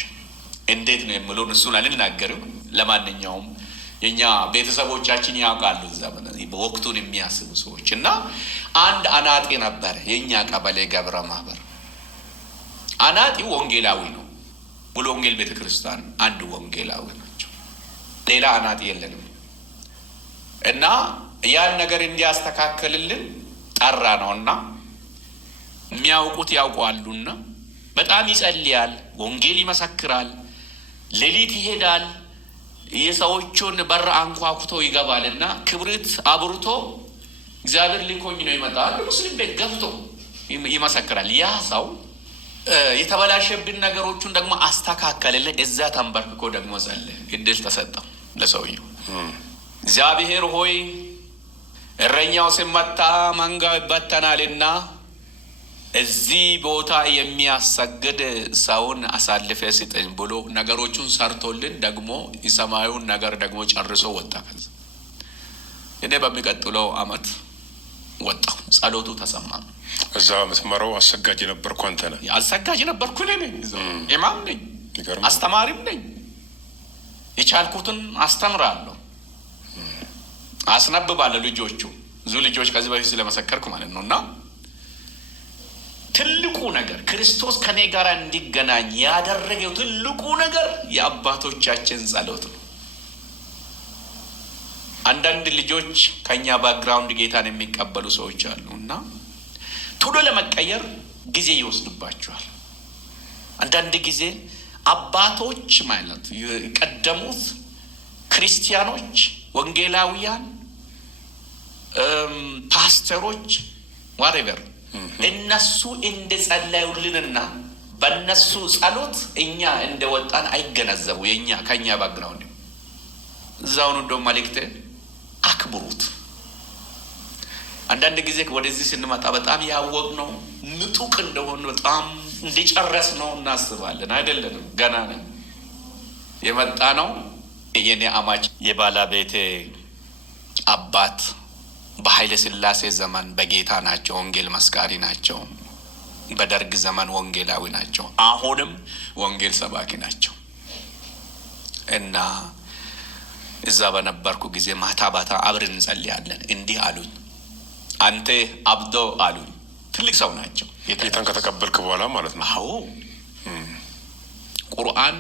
እንዴት ነው የምለው እሱን አልናገርም። ለማንኛውም የኛ ቤተሰቦቻችን ያውቃሉ ዘመን በወቅቱን የሚያስቡ ሰዎች እና አንድ አናጢ ነበር የኛ ቀበሌ ገብረ ማህበር። አናጢ ወንጌላዊ ነው። ሙሉ ወንጌል ቤተክርስቲያን አንድ ወንጌላዊ ናቸው። ሌላ አናጢ የለንም እና ያን ነገር እንዲያስተካክልልን ጠራ ነውና የሚያውቁት ያውቃሉና በጣም ይጸልያል፣ ወንጌል ይመሰክራል፣ ሌሊት ይሄዳል፣ የሰዎቹን በር አንኳኩቶ ይገባልና ክብሪት አብርቶ እግዚአብሔር ልኮኝ ነው ይመጣል ሙስሊም ቤት ገብቶ ይመሰክራል። ያ ሰው የተበላሸብን ነገሮቹን ደግሞ አስተካከለልን። እዛ ተንበርክኮ ደግሞ ጸለየ። እድል ተሰጠው ለሰውየው። እግዚአብሔር ሆይ እረኛው ሲመታ መንጋው ይበተናልና እዚህ ቦታ የሚያሰግድ ሰውን አሳልፈ ስጠኝ ብሎ ነገሮቹን ሰርቶልን ደግሞ የሰማዩን ነገር ደግሞ ጨርሶ ወጣ። ከዛ እኔ በሚቀጥለው አመት ወጣሁ። ጸሎቱ ተሰማ። እዛ የምትመራው አሰጋጅ ነበርኩ። አንተ ነህ? አሰጋጅ ነበርኩ። እኔ ነኝ። ኢማም ነኝ፣ አስተማሪም ነኝ። የቻልኩትን አስተምራለሁ፣ አስነብባለሁ። ልጆቹ ብዙ ልጆች ከዚህ በፊት ስለመሰከርኩ ማለት ነው። እና ትልቁ ነገር ክርስቶስ ከኔ ጋር እንዲገናኝ ያደረገው ትልቁ ነገር የአባቶቻችን ጸሎት ነው። አንዳንድ ልጆች ከኛ ባክግራውንድ ጌታን የሚቀበሉ ሰዎች አሉ እና ቶሎ ለመቀየር ጊዜ ይወስድባቸዋል። አንዳንድ ጊዜ አባቶች ማለት የቀደሙት ክርስቲያኖች፣ ወንጌላውያን፣ ፓስተሮች ዋሬቨር እነሱ እንደጸለዩልንና በእነሱ ጸሎት እኛ እንደወጣን አይገነዘቡ። የኛ ከኛ ባክግራውንድ እዛውን እንደው መልእክት አክብሩት። አንዳንድ ጊዜ ወደዚህ ስንመጣ በጣም ያወቅነው ምጡቅ እንደሆነ በጣም እንዲጨረስ ነው እናስባለን። አይደለንም፣ ገና ነን። የመጣ ነው። የኔ አማች የባለቤቴ አባት በኃይለ ሥላሴ ዘመን በጌታ ናቸው፣ ወንጌል መስካሪ ናቸው። በደርግ ዘመን ወንጌላዊ ናቸው። አሁንም ወንጌል ሰባኪ ናቸው እና እዛ በነበርኩ ጊዜ ማታ ባታ አብረን እንጸልያለን። እንዲህ አሉኝ፣ አንተ አብዶ አሉኝ። ትልቅ ሰው ናቸው። ጌታን ከተቀበልክ በኋላ ማለት ነው? አዎ። ቁርአን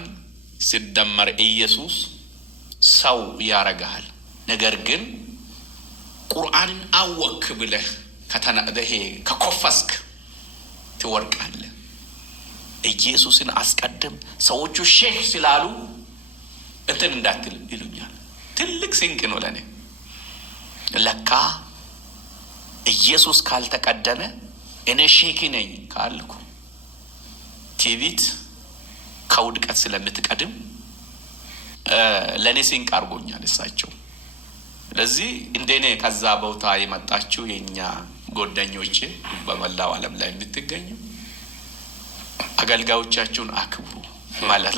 ሲደመር ኢየሱስ ሰው ያረጋል። ነገር ግን ቁርአንን አወክ ብለህ ከተናደህ ከኮፈስክ ትወርቃለህ። ኢየሱስን አስቀድም። ሰዎቹ ሼህ ስላሉ እንትን እንዳትል ይሉኛል። ትልቅ ስንቅ ነው ለኔ። ለካ ኢየሱስ ካልተቀደመ እኔ ሼክ ነኝ ካልኩ ትዕቢት ከውድቀት ስለምትቀድም ለኔ ስንቅ አድርጎኛል። እሳቸው ስለዚህ እንደኔ ከዛ ቦታ የመጣችሁ የኛ ጓደኞቼ በመላው ዓለም ላይ የምትገኙ አገልጋዮቻችሁን አክብሩ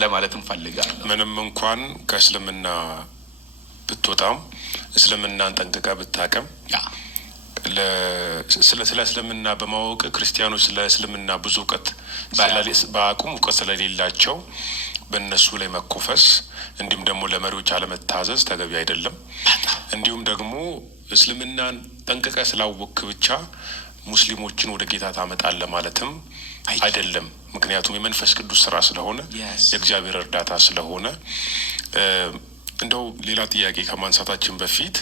ለማለት እንፈልጋለን። ምንም እንኳን ከእስልምና ብትወጣም እስልምናን ጠንቅቃ ብታቀም ስለ እስልምና በማወቅ ክርስቲያኖች ስለ እስልምና ብዙ እውቀት እውቀት ስለሌላቸው በእነሱ ላይ መኮፈስ እንዲሁም ደግሞ ለመሪዎች አለመታዘዝ ተገቢ አይደለም። እንዲሁም ደግሞ እስልምናን ጠንቅቀ ስላወቅክ ብቻ ሙስሊሞችን ወደ ጌታ ታመጣለህ ማለትም አይደለም። ምክንያቱም የመንፈስ ቅዱስ ስራ ስለሆነ የእግዚአብሔር እርዳታ ስለሆነ። እንደው ሌላ ጥያቄ ከማንሳታችን በፊት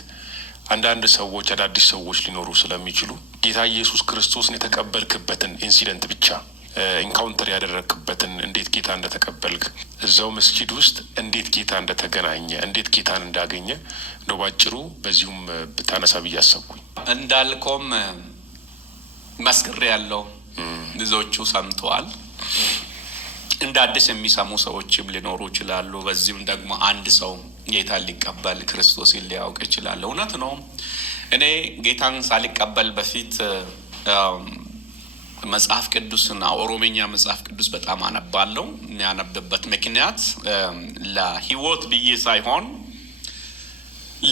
አንዳንድ ሰዎች አዳዲስ ሰዎች ሊኖሩ ስለሚችሉ ጌታ ኢየሱስ ክርስቶስን የተቀበልክበትን ኢንሲደንት ብቻ ኢንካውንተር ያደረግክበትን እንዴት ጌታ እንደተቀበልክ እዛው መስጂድ ውስጥ እንዴት ጌታ እንደተገናኘ እንዴት ጌታን እንዳገኘ እንደው ባጭሩ በዚሁም ብታነሳ ብዬ አሰብኩኝ። እንዳልከውም መስክሬ ያለው ብዙዎቹ ሰምተዋል። እንደ አዲስ የሚሰሙ ሰዎችም ሊኖሩ ይችላሉ። በዚህም ደግሞ አንድ ሰው ጌታን ሊቀበል ክርስቶስን ሊያውቅ ይችላል። እውነት ነው። እኔ ጌታን ሳልቀበል በፊት መጽሐፍ ቅዱስና ኦሮሞኛ መጽሐፍ ቅዱስ በጣም አነባለሁ። የሚያነብበት ምክንያት ለህይወት ብዬ ሳይሆን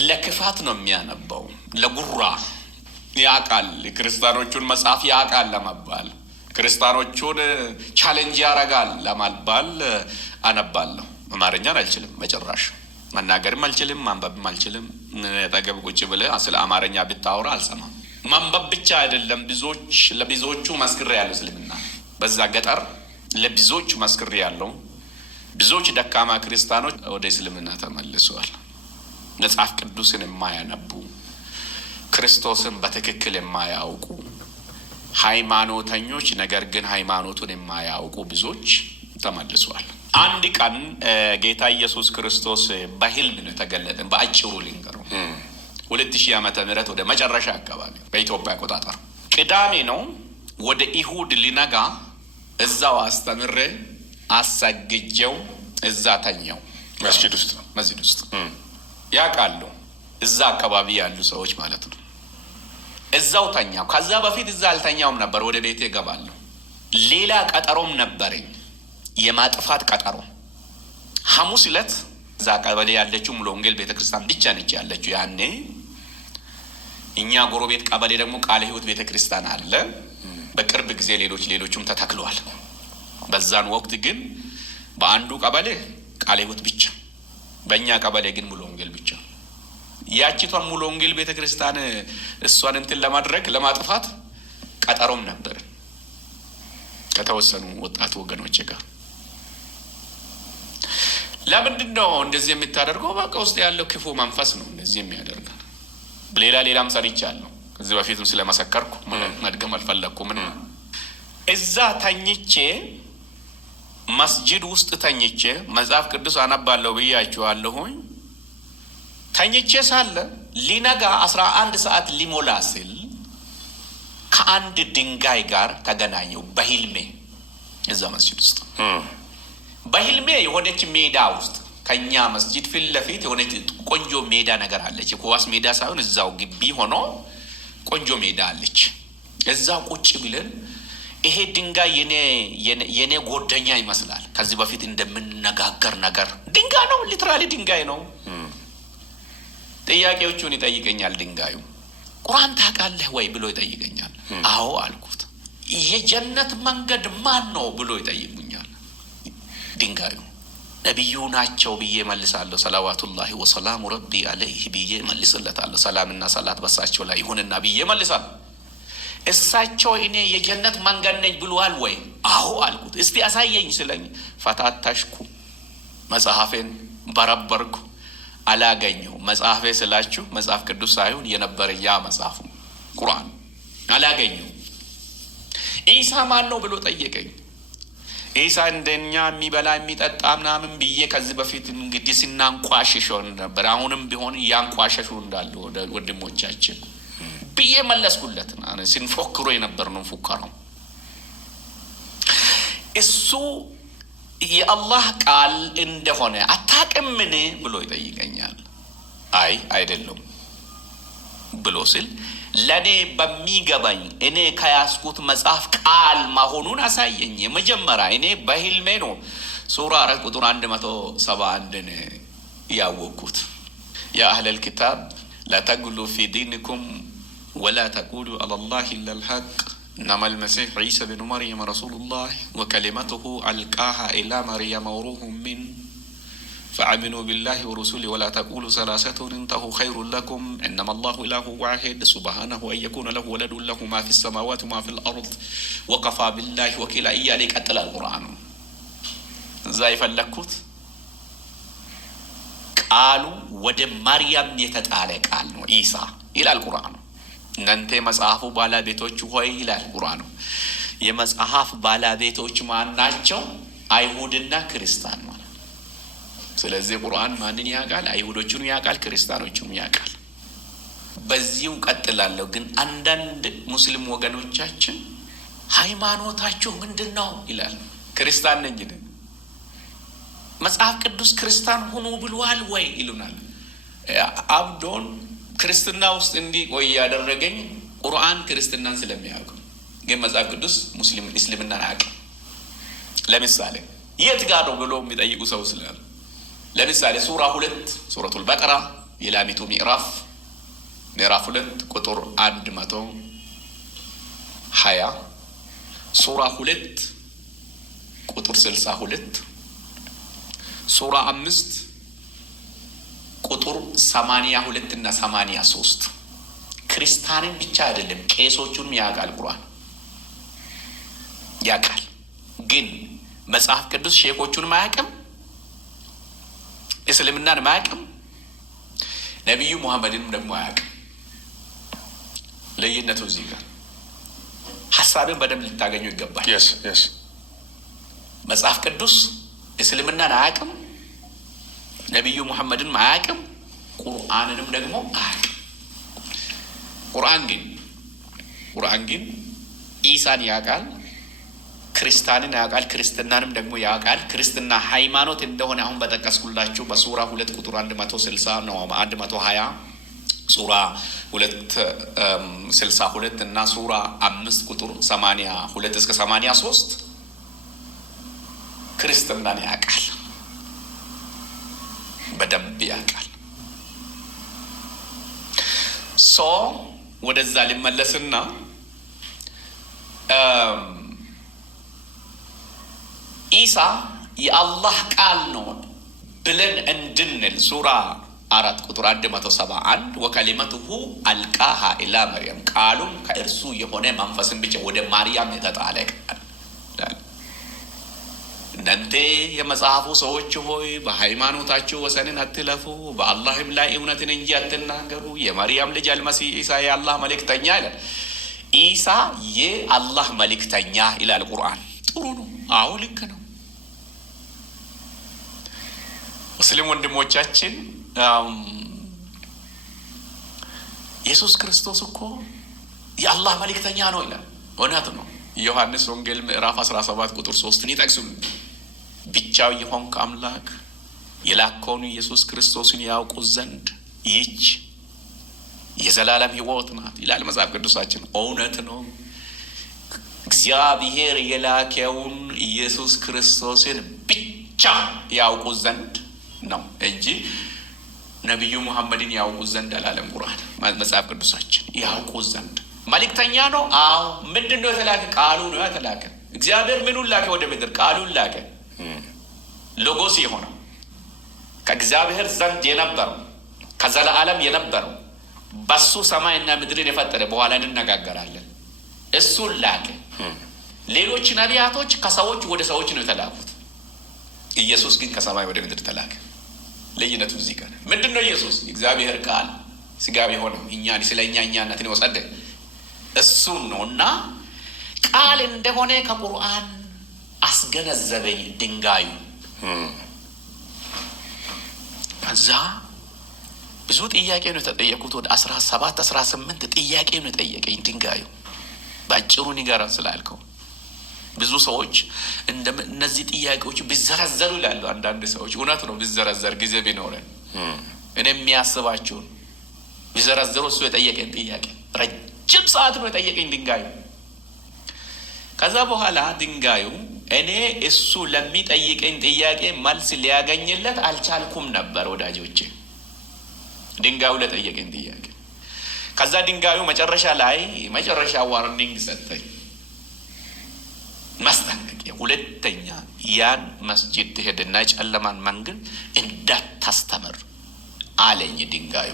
ለክፋት ነው የሚያነበው። ለጉራ ያቃል ክርስቲያኖቹን መጽሐፍ ያቃል ለመባል ክርስቲያኖቹን ቻሌንጅ ያረጋል ለማልባል አነባለሁ። አማርኛን አልችልም፣ መጨረሻ መናገርም አልችልም፣ ማንበብም አልችልም። ተገብ ቁጭ ብለህ ስለ አማርኛ ብታወራ አልሰማም። ማንበብ ብቻ አይደለም፣ ለብዙዎቹ መስክሬ ያለው እስልምና በዛ ገጠር ለብዙዎቹ መስክሬ ያለው ብዙዎች ደካማ ክርስቲያኖች ወደ እስልምና ተመልሰዋል። መጽሐፍ ቅዱስን የማያነቡ ክርስቶስን በትክክል የማያውቁ ሃይማኖተኞች ነገር ግን ሃይማኖቱን የማያውቁ ብዙዎች ተመልሰዋል። አንድ ቀን ጌታ ኢየሱስ ክርስቶስ በህልም ነው የተገለጠ። በአጭሩ ልንገረው 2000 ዓመተ ምህረት ወደ መጨረሻ አካባቢ በኢትዮጵያ አቆጣጠር ቅዳሜ ነው። ወደ ኢሁድ ሊነጋ እዛው አስተምሬ አሰግጄው እዛ ተኛው። መስጂድ ውስጥ ያውቃሉ እዛ አካባቢ ያሉ ሰዎች ማለት ነው። እዛው ተኛው። ከዛ በፊት እዛ አልተኛውም ነበር። ወደ ቤቴ እገባለሁ። ሌላ ቀጠሮም ነበረኝ፣ የማጥፋት ቀጠሮ። ሐሙስ ዕለት እዛ ቀበሌ ያለችው ሙሉ ወንጌል ቤተክርስቲያን ብቻ ነች ያለችው። ያኔ እኛ ጎረቤት ቀበሌ ደግሞ ቃለ ሕይወት ቤተክርስቲያን አለ። በቅርብ ጊዜ ሌሎችም ተተክለዋል። በዛን ወቅት ግን በአንዱ ቀበሌ ቃለ ሕይወት ብቻ፣ በእኛ ቀበሌ ግን ሙሉ ወንጌል ብቻ። ያቺቷን ሙሉ ወንጌል ቤተክርስቲያን እሷን እንትን ለማድረግ ለማጥፋት ቀጠሮም ነበር ከተወሰኑ ወጣት ወገኖች ጋር። ለምንድን ነው እንደዚህ የምታደርገው? በቃ ውስጥ ያለው ክፉ መንፈስ ነው እንደዚህ የሚያደርገው። ሌላም ሰርቻለሁ ከዚህ በፊትም ስለመሰከርኩ መድገም አልፈለኩም። እዛ ተኝቼ መስጂድ ውስጥ ተኝቼ መጽሐፍ ቅዱስ አነባለሁ ብያችኋለሁኝ። ተኝቼ ሳለ ሊነጋ 11 ሰዓት ሊሞላ ሲል ከአንድ ድንጋይ ጋር ተገናኘው በህልሜ። እዛ መስጂድ ውስጥ በህልሜ የሆነች ሜዳ ውስጥ ከኛ መስጂድ ፊት ለፊት የሆነች ቆንጆ ሜዳ ነገር አለች። የኳስ ሜዳ ሳይሆን እዛው ግቢ ሆኖ ቆንጆ ሜዳ አለች። እዛው ቁጭ ብለን ይሄ ድንጋይ የኔ ጓደኛ ይመስላል። ከዚህ በፊት እንደምንነጋገር ነገር ድንጋይ ነው፣ ሊትራሊ ድንጋይ ነው። ጥያቄዎቹን ይጠይቀኛል ድንጋዩ። ቁርአን ታውቃለህ ወይ ብሎ ይጠይቀኛል። አዎ አልኩት። የጀነት መንገድ ማን ነው ብሎ ይጠይቁኛል ድንጋዩ። ነቢዩ ናቸው ብዬ መልሳለሁ። ሰላዋቱላሂ ወሰላሙ ረቢ አለይህ ብዬ መልስለታለሁ። ሰላምና ሰላት በሳቸው ላይ ይሁንና ብዬ መልሳለሁ። እሳቸው እኔ የጀነት መንገድ ነኝ ብለዋል ወይ? አዎ አልኩት። እስቲ አሳየኝ ስለኝ ፈታታሽኩ፣ መጽሐፌን በረበርኩ፣ አላገኘው። መጽሐፌ ስላችሁ መጽሐፍ ቅዱስ ሳይሆን የነበረ ያ መጽሐፉ ቁርአን አላገኘው። ኢሳ ማን ነው ብሎ ጠየቀኝ። ኢሳ እንደኛ የሚበላ የሚጠጣ ምናምን ብዬ ከዚህ በፊት እንግዲህ ስናንቋሽሸው ነበር። አሁንም ቢሆን ያንቋሸሹ እንዳሉ ወንድሞቻችን ብዬ መለስኩለት። ስንፎክሮ የነበር ነው ፉከራው። እሱ የአላህ ቃል እንደሆነ አታውቅምን ብሎ ይጠይቀኛል። አይ አይደለም ብሎ ሲል ለእኔ በሚገባኝ እኔ ከያዝኩት መጽሐፍ ቃል መሆኑን አሳየኝ። የመጀመሪያ እኔ በህልሜ ነው ሱራ 4 ቁጥር 171 ያወቅኩት። ያ አህለል ኪታብ ላ ተግሉ ፊ ዲንኩም ወላ ተቁሉ አለላሂ ኢለል ሐቅ إنما المسيح عيسى بن مريم رسول الله وكلمته ألقاها إلى مريم وروح منه فآمنوا بالله ورسوله ولا تقولوا ثلاثة انتهوا خير لكم إنما الله إله واحد سبحانه أن يكون له ولد له ما في السماوات وما في الأرض وكفى بالله وكيلا إياك أتل القرآن زي فلكوت قالوا ود مريم يتتعالى قالوا عيسى إلى القرآن እናንተ መጽሐፉ ባለቤቶች ሆይ ይላል ቁርአኑ። የመጽሐፍ ባለቤቶች ማን ናቸው? አይሁድና ክርስቲያን ማለት። ስለዚህ ቁርአን ማንን ያውቃል? አይሁዶቹን ያውቃል፣ ክርስቲያኖቹን ያውቃል። በዚሁ ቀጥላለሁ። ግን አንዳንድ ሙስሊም ወገኖቻችን ሃይማኖታችሁ ምንድነው ይላል። ክርስቲያን ነኝ ይላል። መጽሐፍ ቅዱስ ክርስቲያን ሆኖ ብሏል ወይ ይሉናል። አብዶን ክርስትና ውስጥ እንዲቆይ ያደረገኝ ቁርአን ክርስትናን ስለሚያውቅ፣ ግን መጽሐፍ ቅዱስ ሙስሊም እስልምናን አያውቅም። ለምሳሌ የት ጋር ነው ብሎ የሚጠይቁ ሰው ስላሉ፣ ለምሳሌ ሱራ 2 ሱረቱል በቀራ የላሚቱ ምዕራፍ 2 ቁጥር 120፣ ሱራ 2 ቁጥር 62፣ ሱራ 5 ቁጥር 82 እና 83 ክርስቲያንን ብቻ አይደለም ቄሶቹንም ያውቃል። ቁርአን ያውቃል፣ ግን መጽሐፍ ቅዱስ ሼኮቹንም አያውቅም፣ እስልምናን አያውቅም፣ ነቢዩ ሙሐመድንም ደግሞ አያውቅም። ልዩነቱ እዚህ ጋር ሐሳብን በደንብ ልታገኙ ይገባል። መጽሐፍ ቅዱስ እስልምናን አያውቅም፣ ነቢዩ ሙሐመድን አያውቅም፣ ቁርአንንም ደግሞ አያውቅም። ቁርአን ግን ኢሳን ያውቃል፣ ክርስቲያንን ያውቃል፣ ክርስትናንም ደግሞ ያውቃል። ክርስትና ሃይማኖት እንደሆነ አሁን በጠቀስኩላችሁ በሱራ 2 ቁጥር 160 ነው 120፣ ሱራ 262 እና ሱራ 5 ቁጥር 82 እስከ 83 ክርስትናን ያውቃል፣ በደንብ ያውቃል። ወደዛ ሊመለስና ኢሳ የአላህ ቃል ነው ብለን እንድንል ሱራ 4 ቁጥር 171 ወከሊመቱሁ አልቃሃ ኢላ መርየም፣ ቃሉም ከእርሱ የሆነ መንፈስን ብቻ ወደ ማርያም የተጣለ ቃል። እናንተ የመጽሐፉ ሰዎች ሆይ በሃይማኖታችሁ ወሰንን አትለፉ፣ በአላህም ላይ እውነትን እንጂ አትናገሩ። የመርያም ልጅ አልመሲህ ኢሳ የአላህ መልእክተኛ ይላል። ኢሳ የአላህ መልእክተኛ ይላል ቁርአን። ጥሩ ነው። አዎ ልክ ነው። ሙስሊም ወንድሞቻችን ኢየሱስ ክርስቶስ እኮ የአላህ መልእክተኛ ነው ይላል። እውነት ነው። ዮሐንስ ወንጌል ምዕራፍ 17 ቁጥር 3 ይጠቅሱን። ብቻው የሆንክ አምላክ የላከውን ኢየሱስ ክርስቶስን ያውቁ ዘንድ ይህች የዘላለም ሕይወት ናት ይላል መጽሐፍ ቅዱሳችን። እውነት ነው። እግዚአብሔር የላከውን ኢየሱስ ክርስቶስን ብቻ ያውቁ ዘንድ ነው እንጂ ነቢዩ ሙሐመድን ያውቁ ዘንድ አላለም ቁርአን። መጽሐፍ ቅዱሳችን ያውቁ ዘንድ መልእክተኛ ነው። አዎ ምንድን ነው የተላከ? ቃሉ ነው የተላከ። እግዚአብሔር ምኑን ላከ ወደ ምድር? ቃሉን ላከ። ሎጎስ የሆነው ከእግዚአብሔር ዘንድ የነበረው ከዘላለም የነበረው በሱ ሰማይና ምድርን የፈጠረ፣ በኋላ እንነጋገራለን። እሱን ላከ። ሌሎች ነቢያቶች ከሰዎች ወደ ሰዎች ነው የተላኩት። ኢየሱስ ግን ከሰማይ ወደ ምድር ተላከ። ልዩነቱ እዚህ ጋር ምንድን ነው? ኢየሱስ እግዚአብሔር ቃል ስጋዊ ሆነው እኛን ስለኛ እኛነትን ወሰደ። እሱን ነው እና ቃል እንደሆነ ከቁርአን አስገነዘበኝ ድንጋዩ። እዛ ብዙ ጥያቄ ነው የተጠየቁት። ወደ 17-18 ጥያቄ ነው የጠየቀኝ ድንጋዩ። በአጭሩ ንገረን ስላልከው ብዙ ሰዎች እነዚህ ጥያቄዎች ቢዘረዘሩ ይላሉ አንዳንድ ሰዎች። እውነት ነው ቢዘረዘር ጊዜ ቢኖረን እኔ የሚያስባችሁን ይዘረዝሩ እሱ የጠየቀኝ ጥያቄ ረጅም ሰዓት ነው የጠየቀኝ ድንጋዩ። ከዛ በኋላ ድንጋዩ እኔ እሱ ለሚጠይቀኝ ጥያቄ መልስ ሊያገኝለት አልቻልኩም ነበር ወዳጆቼ፣ ድንጋዩ ለጠየቀኝ ጥያቄ። ከዛ ድንጋዩ መጨረሻ ዋርኒንግ ሰጠኝ፣ ማስጠንቀቂያ። ሁለተኛ ያን መስጂድ ትሄድና የጨለማን መንገድ እንዳታስተምር አለኝ ድንጋዩ።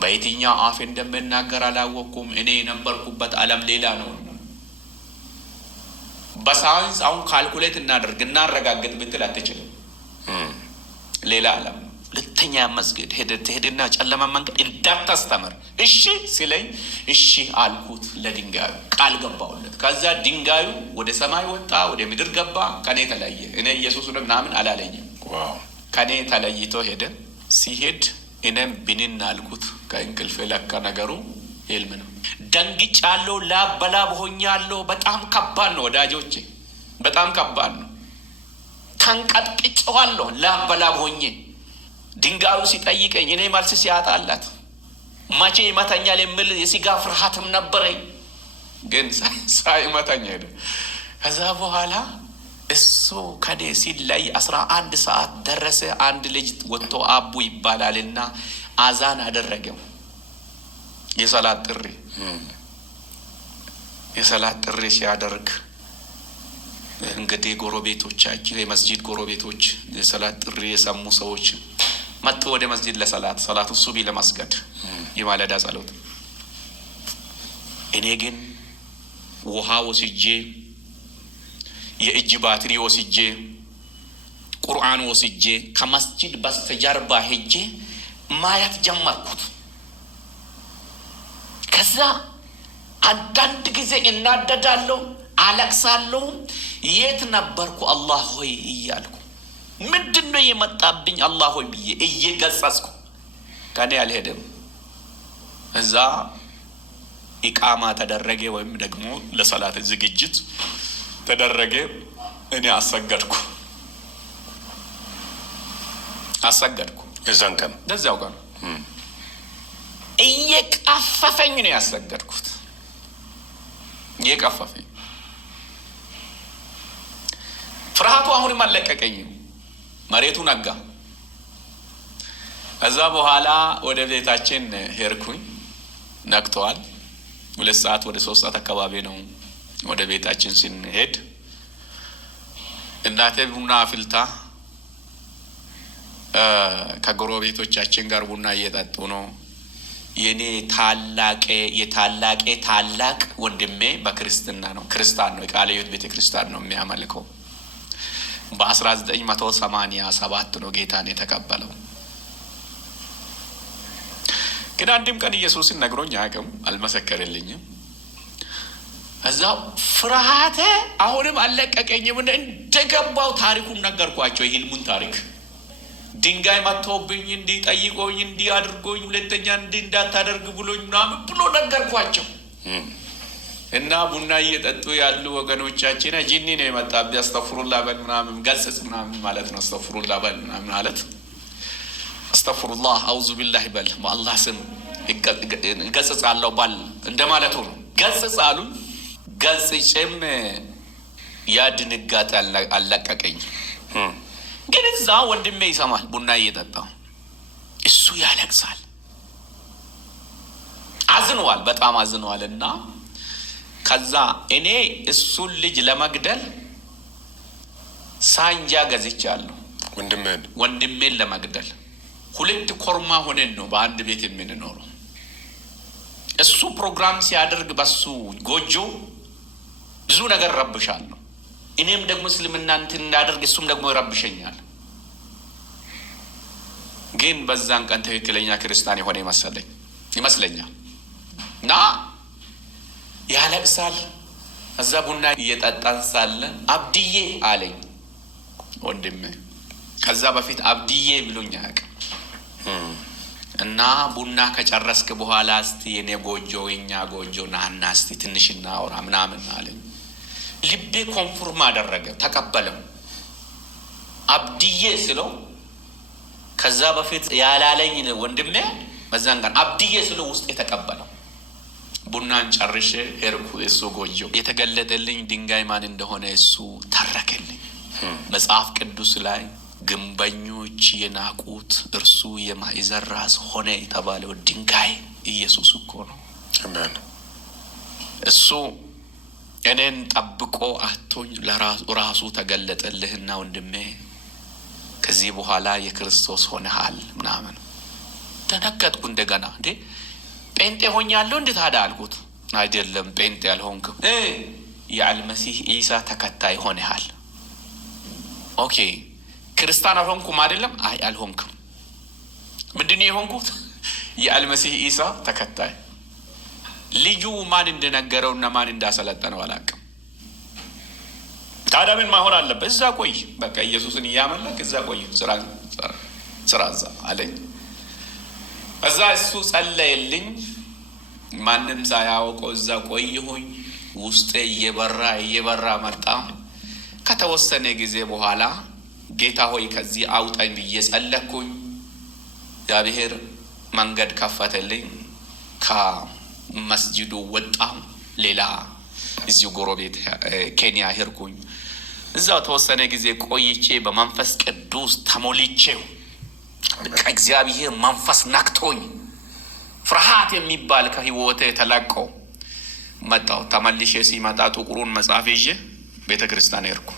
በየትኛው አፍ እንደምናገር አላወቅኩም። እኔ የነበርኩበት ዓለም ሌላ ነው። በሳይንስ አሁን ካልኩሌት እናረጋግጥ ብትል አትችልም። ሌላ ዓለም። ሁለተኛ መስጊድ ሄድና ጨለማ መንገድ እንዳታስተምር እሺ ሲለኝ እሺ አልኩት። ለድንጋዩ ቃል ገባሁለት። ከዛ ድንጋዩ ወደ ሰማይ ወጣ፣ ወደ ምድር ገባ፣ ከኔ ተለየ። እኔ ኢየሱስ ነው ምናምን አላለኝም። ከኔ ተለይቶ ሄደ። ሲሄድ እኔም ብንን አልኩት ከእንቅልፌ። ለካ ነገሩ ህልም ነው። ደንግጫለሁ፣ ላበላብ ሆኛለሁ። በጣም ከባድ ነው ወዳጆቼ፣ በጣም ከባድ ነው። ተንቀጥቅጬዋለሁ ላበላብ ሆኜ። ድንጋዩ ሲጠይቀኝ እኔ መልስ ሲያጣላት መቼ ይመታኛል የሚል የስጋ ፍርሃትም ነበረኝ። ግን ሳይመታኝ ሄደ። ከዛ በኋላ እሱ ከኔ ሲለይ 11 ሰዓት ደረሰ። አንድ ልጅ ወጥቶ አቡ ይባላልና አዛን አደረገው። የሰላት ጥሪ ሲያደርግ እንግዲህ ጎረቤቶቻችን፣ የመስጂድ ጎረቤቶች የሰላት ጥሪ የሰሙ ሰዎች መጡ ወደ መስጂድ ለሰላት ሱቢ ለማስገድ የማለዳ ጸሎት። እኔ ግን ውሃ ወስጄ፣ የእጅ ባትሪ ወስጄ፣ ቁርአን ወስጄ ከመስጂድ በስተጀርባ ሄጄ ማየት ጀመርኩት። ከዛ አንዳንድ ጊዜ እናደዳለሁ፣ አለቅሳለሁ። የት ነበርኩ አላህ ሆይ እያልኩ ምንድን ነው የመጣብኝ አላህ ሆይ ብዬ እየገጸጽኩ ከኔ አልሄድም። እዛ ኢቃማ ተደረገ፣ ወይም ደግሞ ለሰላት ዝግጅት ተደረገ። እኔ አሰገድኩ። እዛን ቀን ደዛው ቀን እየቀፈፈኝ ነው ያሰገድኩት። እየቀፈፈኝ ፍርሃቱ አሁንም አልለቀቀኝም። መሬቱ ነጋ። ከዛ በኋላ ወደ ቤታችን ሄድኩኝ። ነግተዋል። 2 ሰዓት ወደ 3 ሰዓት አካባቢ ነው ወደ ቤታችን ስንሄድ እናቴ ቡና አፍልታ ከጎረቤቶቻችን ጋር ቡና እየጠጡ ነው። የኔ የታላቄ ታላቅ ወንድሜ በክርስትና ነው፣ ክርስቲያን ነው፣ የቃለ ሕይወት ቤተ ክርስቲያን ነው የሚያመልከው። በ1987 ነው ጌታን የተቀበለው። ግን አንድም ቀን ኢየሱስን ነግሮኝ አያውቅም፣ አልመሰከረልኝም። እዛው ፍርሃቴ አሁንም አልለቀቀኝም። እንደገባው ታሪኩን ነገርኳቸው፣ የህልሙን ታሪክ። ድንጋይ መጥቶብኝ እንዲህ ጠይቆኝ እንዲህ አድርጎኝ ሁለተኛ እንዲህ እንዳታደርግ ብሎኝ ምናምን ብሎ ነገርኳቸው። እና ቡና እየጠጡ ያሉ ወገኖቻችን ጂኒ ነው የመጣብህ አስተፍሩላህ በል ምናምን ገጽጽ ምናምን ማለት ነው። አስተፍሩላህ በል ምናምን ማለት አስተፍሩላህ አውዙ ቢላህ በል በአላህ ስም ገጽጻለሁ ባል እንደማለቱ ነው። ገጽጽ አሉን። ገጽጭም ያ ድንጋጤ አልለቀቀኝ። ግን እዛ ወንድሜ ይሰማል ቡና እየጠጣው፣ እሱ ያለቅሳል፣ አዝኗል፣ በጣም አዝኗል። እና ከዛ እኔ እሱን ልጅ ለመግደል ሳንጃ ገዝቻለሁ። ወንድሜን ለመግደል 2 ኮርማ ሆነን ነው በአንድ ቤት የምንኖረው። እሱ ፕሮግራም ሲያደርግ በሱ ጎጆ ብዙ ነገር ረብሻለሁ። እኔም ደግሞ እስልምና እንትን እንዳደርግ እሱም ደግሞ ይረብሸኛል። ግን በዛን ቀን ትክክለኛ ክርስቲያን የሆነ ይመስለኛል። እና ያለቅሳል። እዛ ቡና እየጠጣን ሳለ አብድዬ አለኝ ወንድሜ። ከዛ በፊት አብድዬ ብሎኝ አያውቅም። እና ቡና ከጨረስክ በኋላ እስቲ የኔ ጎጆ የኛ ጎጆ ናና እስቲ ትንሽ እናውራ ምናምን አለኝ። ልቤ ኮንፎርም አደረገ፣ ተቀበለው። አብድዬ ስለው ከዛ በፊት ያላለኝ ወንድሜ በዛን ቀን አብድዬ ስለ ውስጥ የተቀበለው ቡናን ጨርሼ ሄርኩ። እሱ ጎጆ የተገለጠልኝ ድንጋይ ማን እንደሆነ እሱ ተረከልኝ። መጽሐፍ ቅዱስ ላይ ግንበኞች የናቁት እርሱ የማዕዘን ራስ ሆነ የተባለው ድንጋይ ኢየሱስ እኮ ነው። አሜን። እሱ እኔን ጠብቆ አቶኝ ለራሱ ተገለጠልህና ወንድሜ ከዚህ በኋላ የክርስቶስ ሆነሃል ምናምን። ተነከትኩ እንደገና። እንዴ ጴንጤ ሆኛለሁ እንዴ ታዲያ አልኩት። አይደለም ጴንጤ ያልሆንክም የአልመሲህ ኢሳ ተከታይ ሆነሃል። ኦኬ ክርስቲያን አልሆንኩም አይደለም? አይ አልሆንክም። ምንድነው የሆንኩት? የአልመሲህ ኢሳ ተከታይ። ልጁ ማን እንደነገረውና ማን እንዳሰለጠነው አላውቅም። ታዲያ ምን ማሆን አለበት? እዛ ቆይ በቃ ኢየሱስን እያመለክ እዛ ቆይ፣ ስራ እዛ አለኝ። እዛ እሱ ጸለየልኝ። ማንም ሳያውቀው እዛ ቆየሁኝ። ውስጤ እየበራ መጣ። ከተወሰነ ጊዜ በኋላ ጌታ ሆይ ከዚህ አውጣኝ ብዬ ጸለኩኝ። እግዚአብሔር መንገድ ከፈተልኝ። ከመስጂዱ ወጣሁ። ሌላ እዚሁ ጎረቤት ኬንያ ሄድኩኝ። እዛው ተወሰነ ጊዜ ቆይቼ በመንፈስ ቅዱስ ተሞልቼው እግዚአብሔር መንፈስ ነክቶኝ ፍርሃት የሚባል ከህይወቴ ተለቀው መጣሁ። ተመልሼ ሲመጣ ጥቁሩን መጽሐፍ ይዤ ቤተ ክርስቲያን ሄድኩ።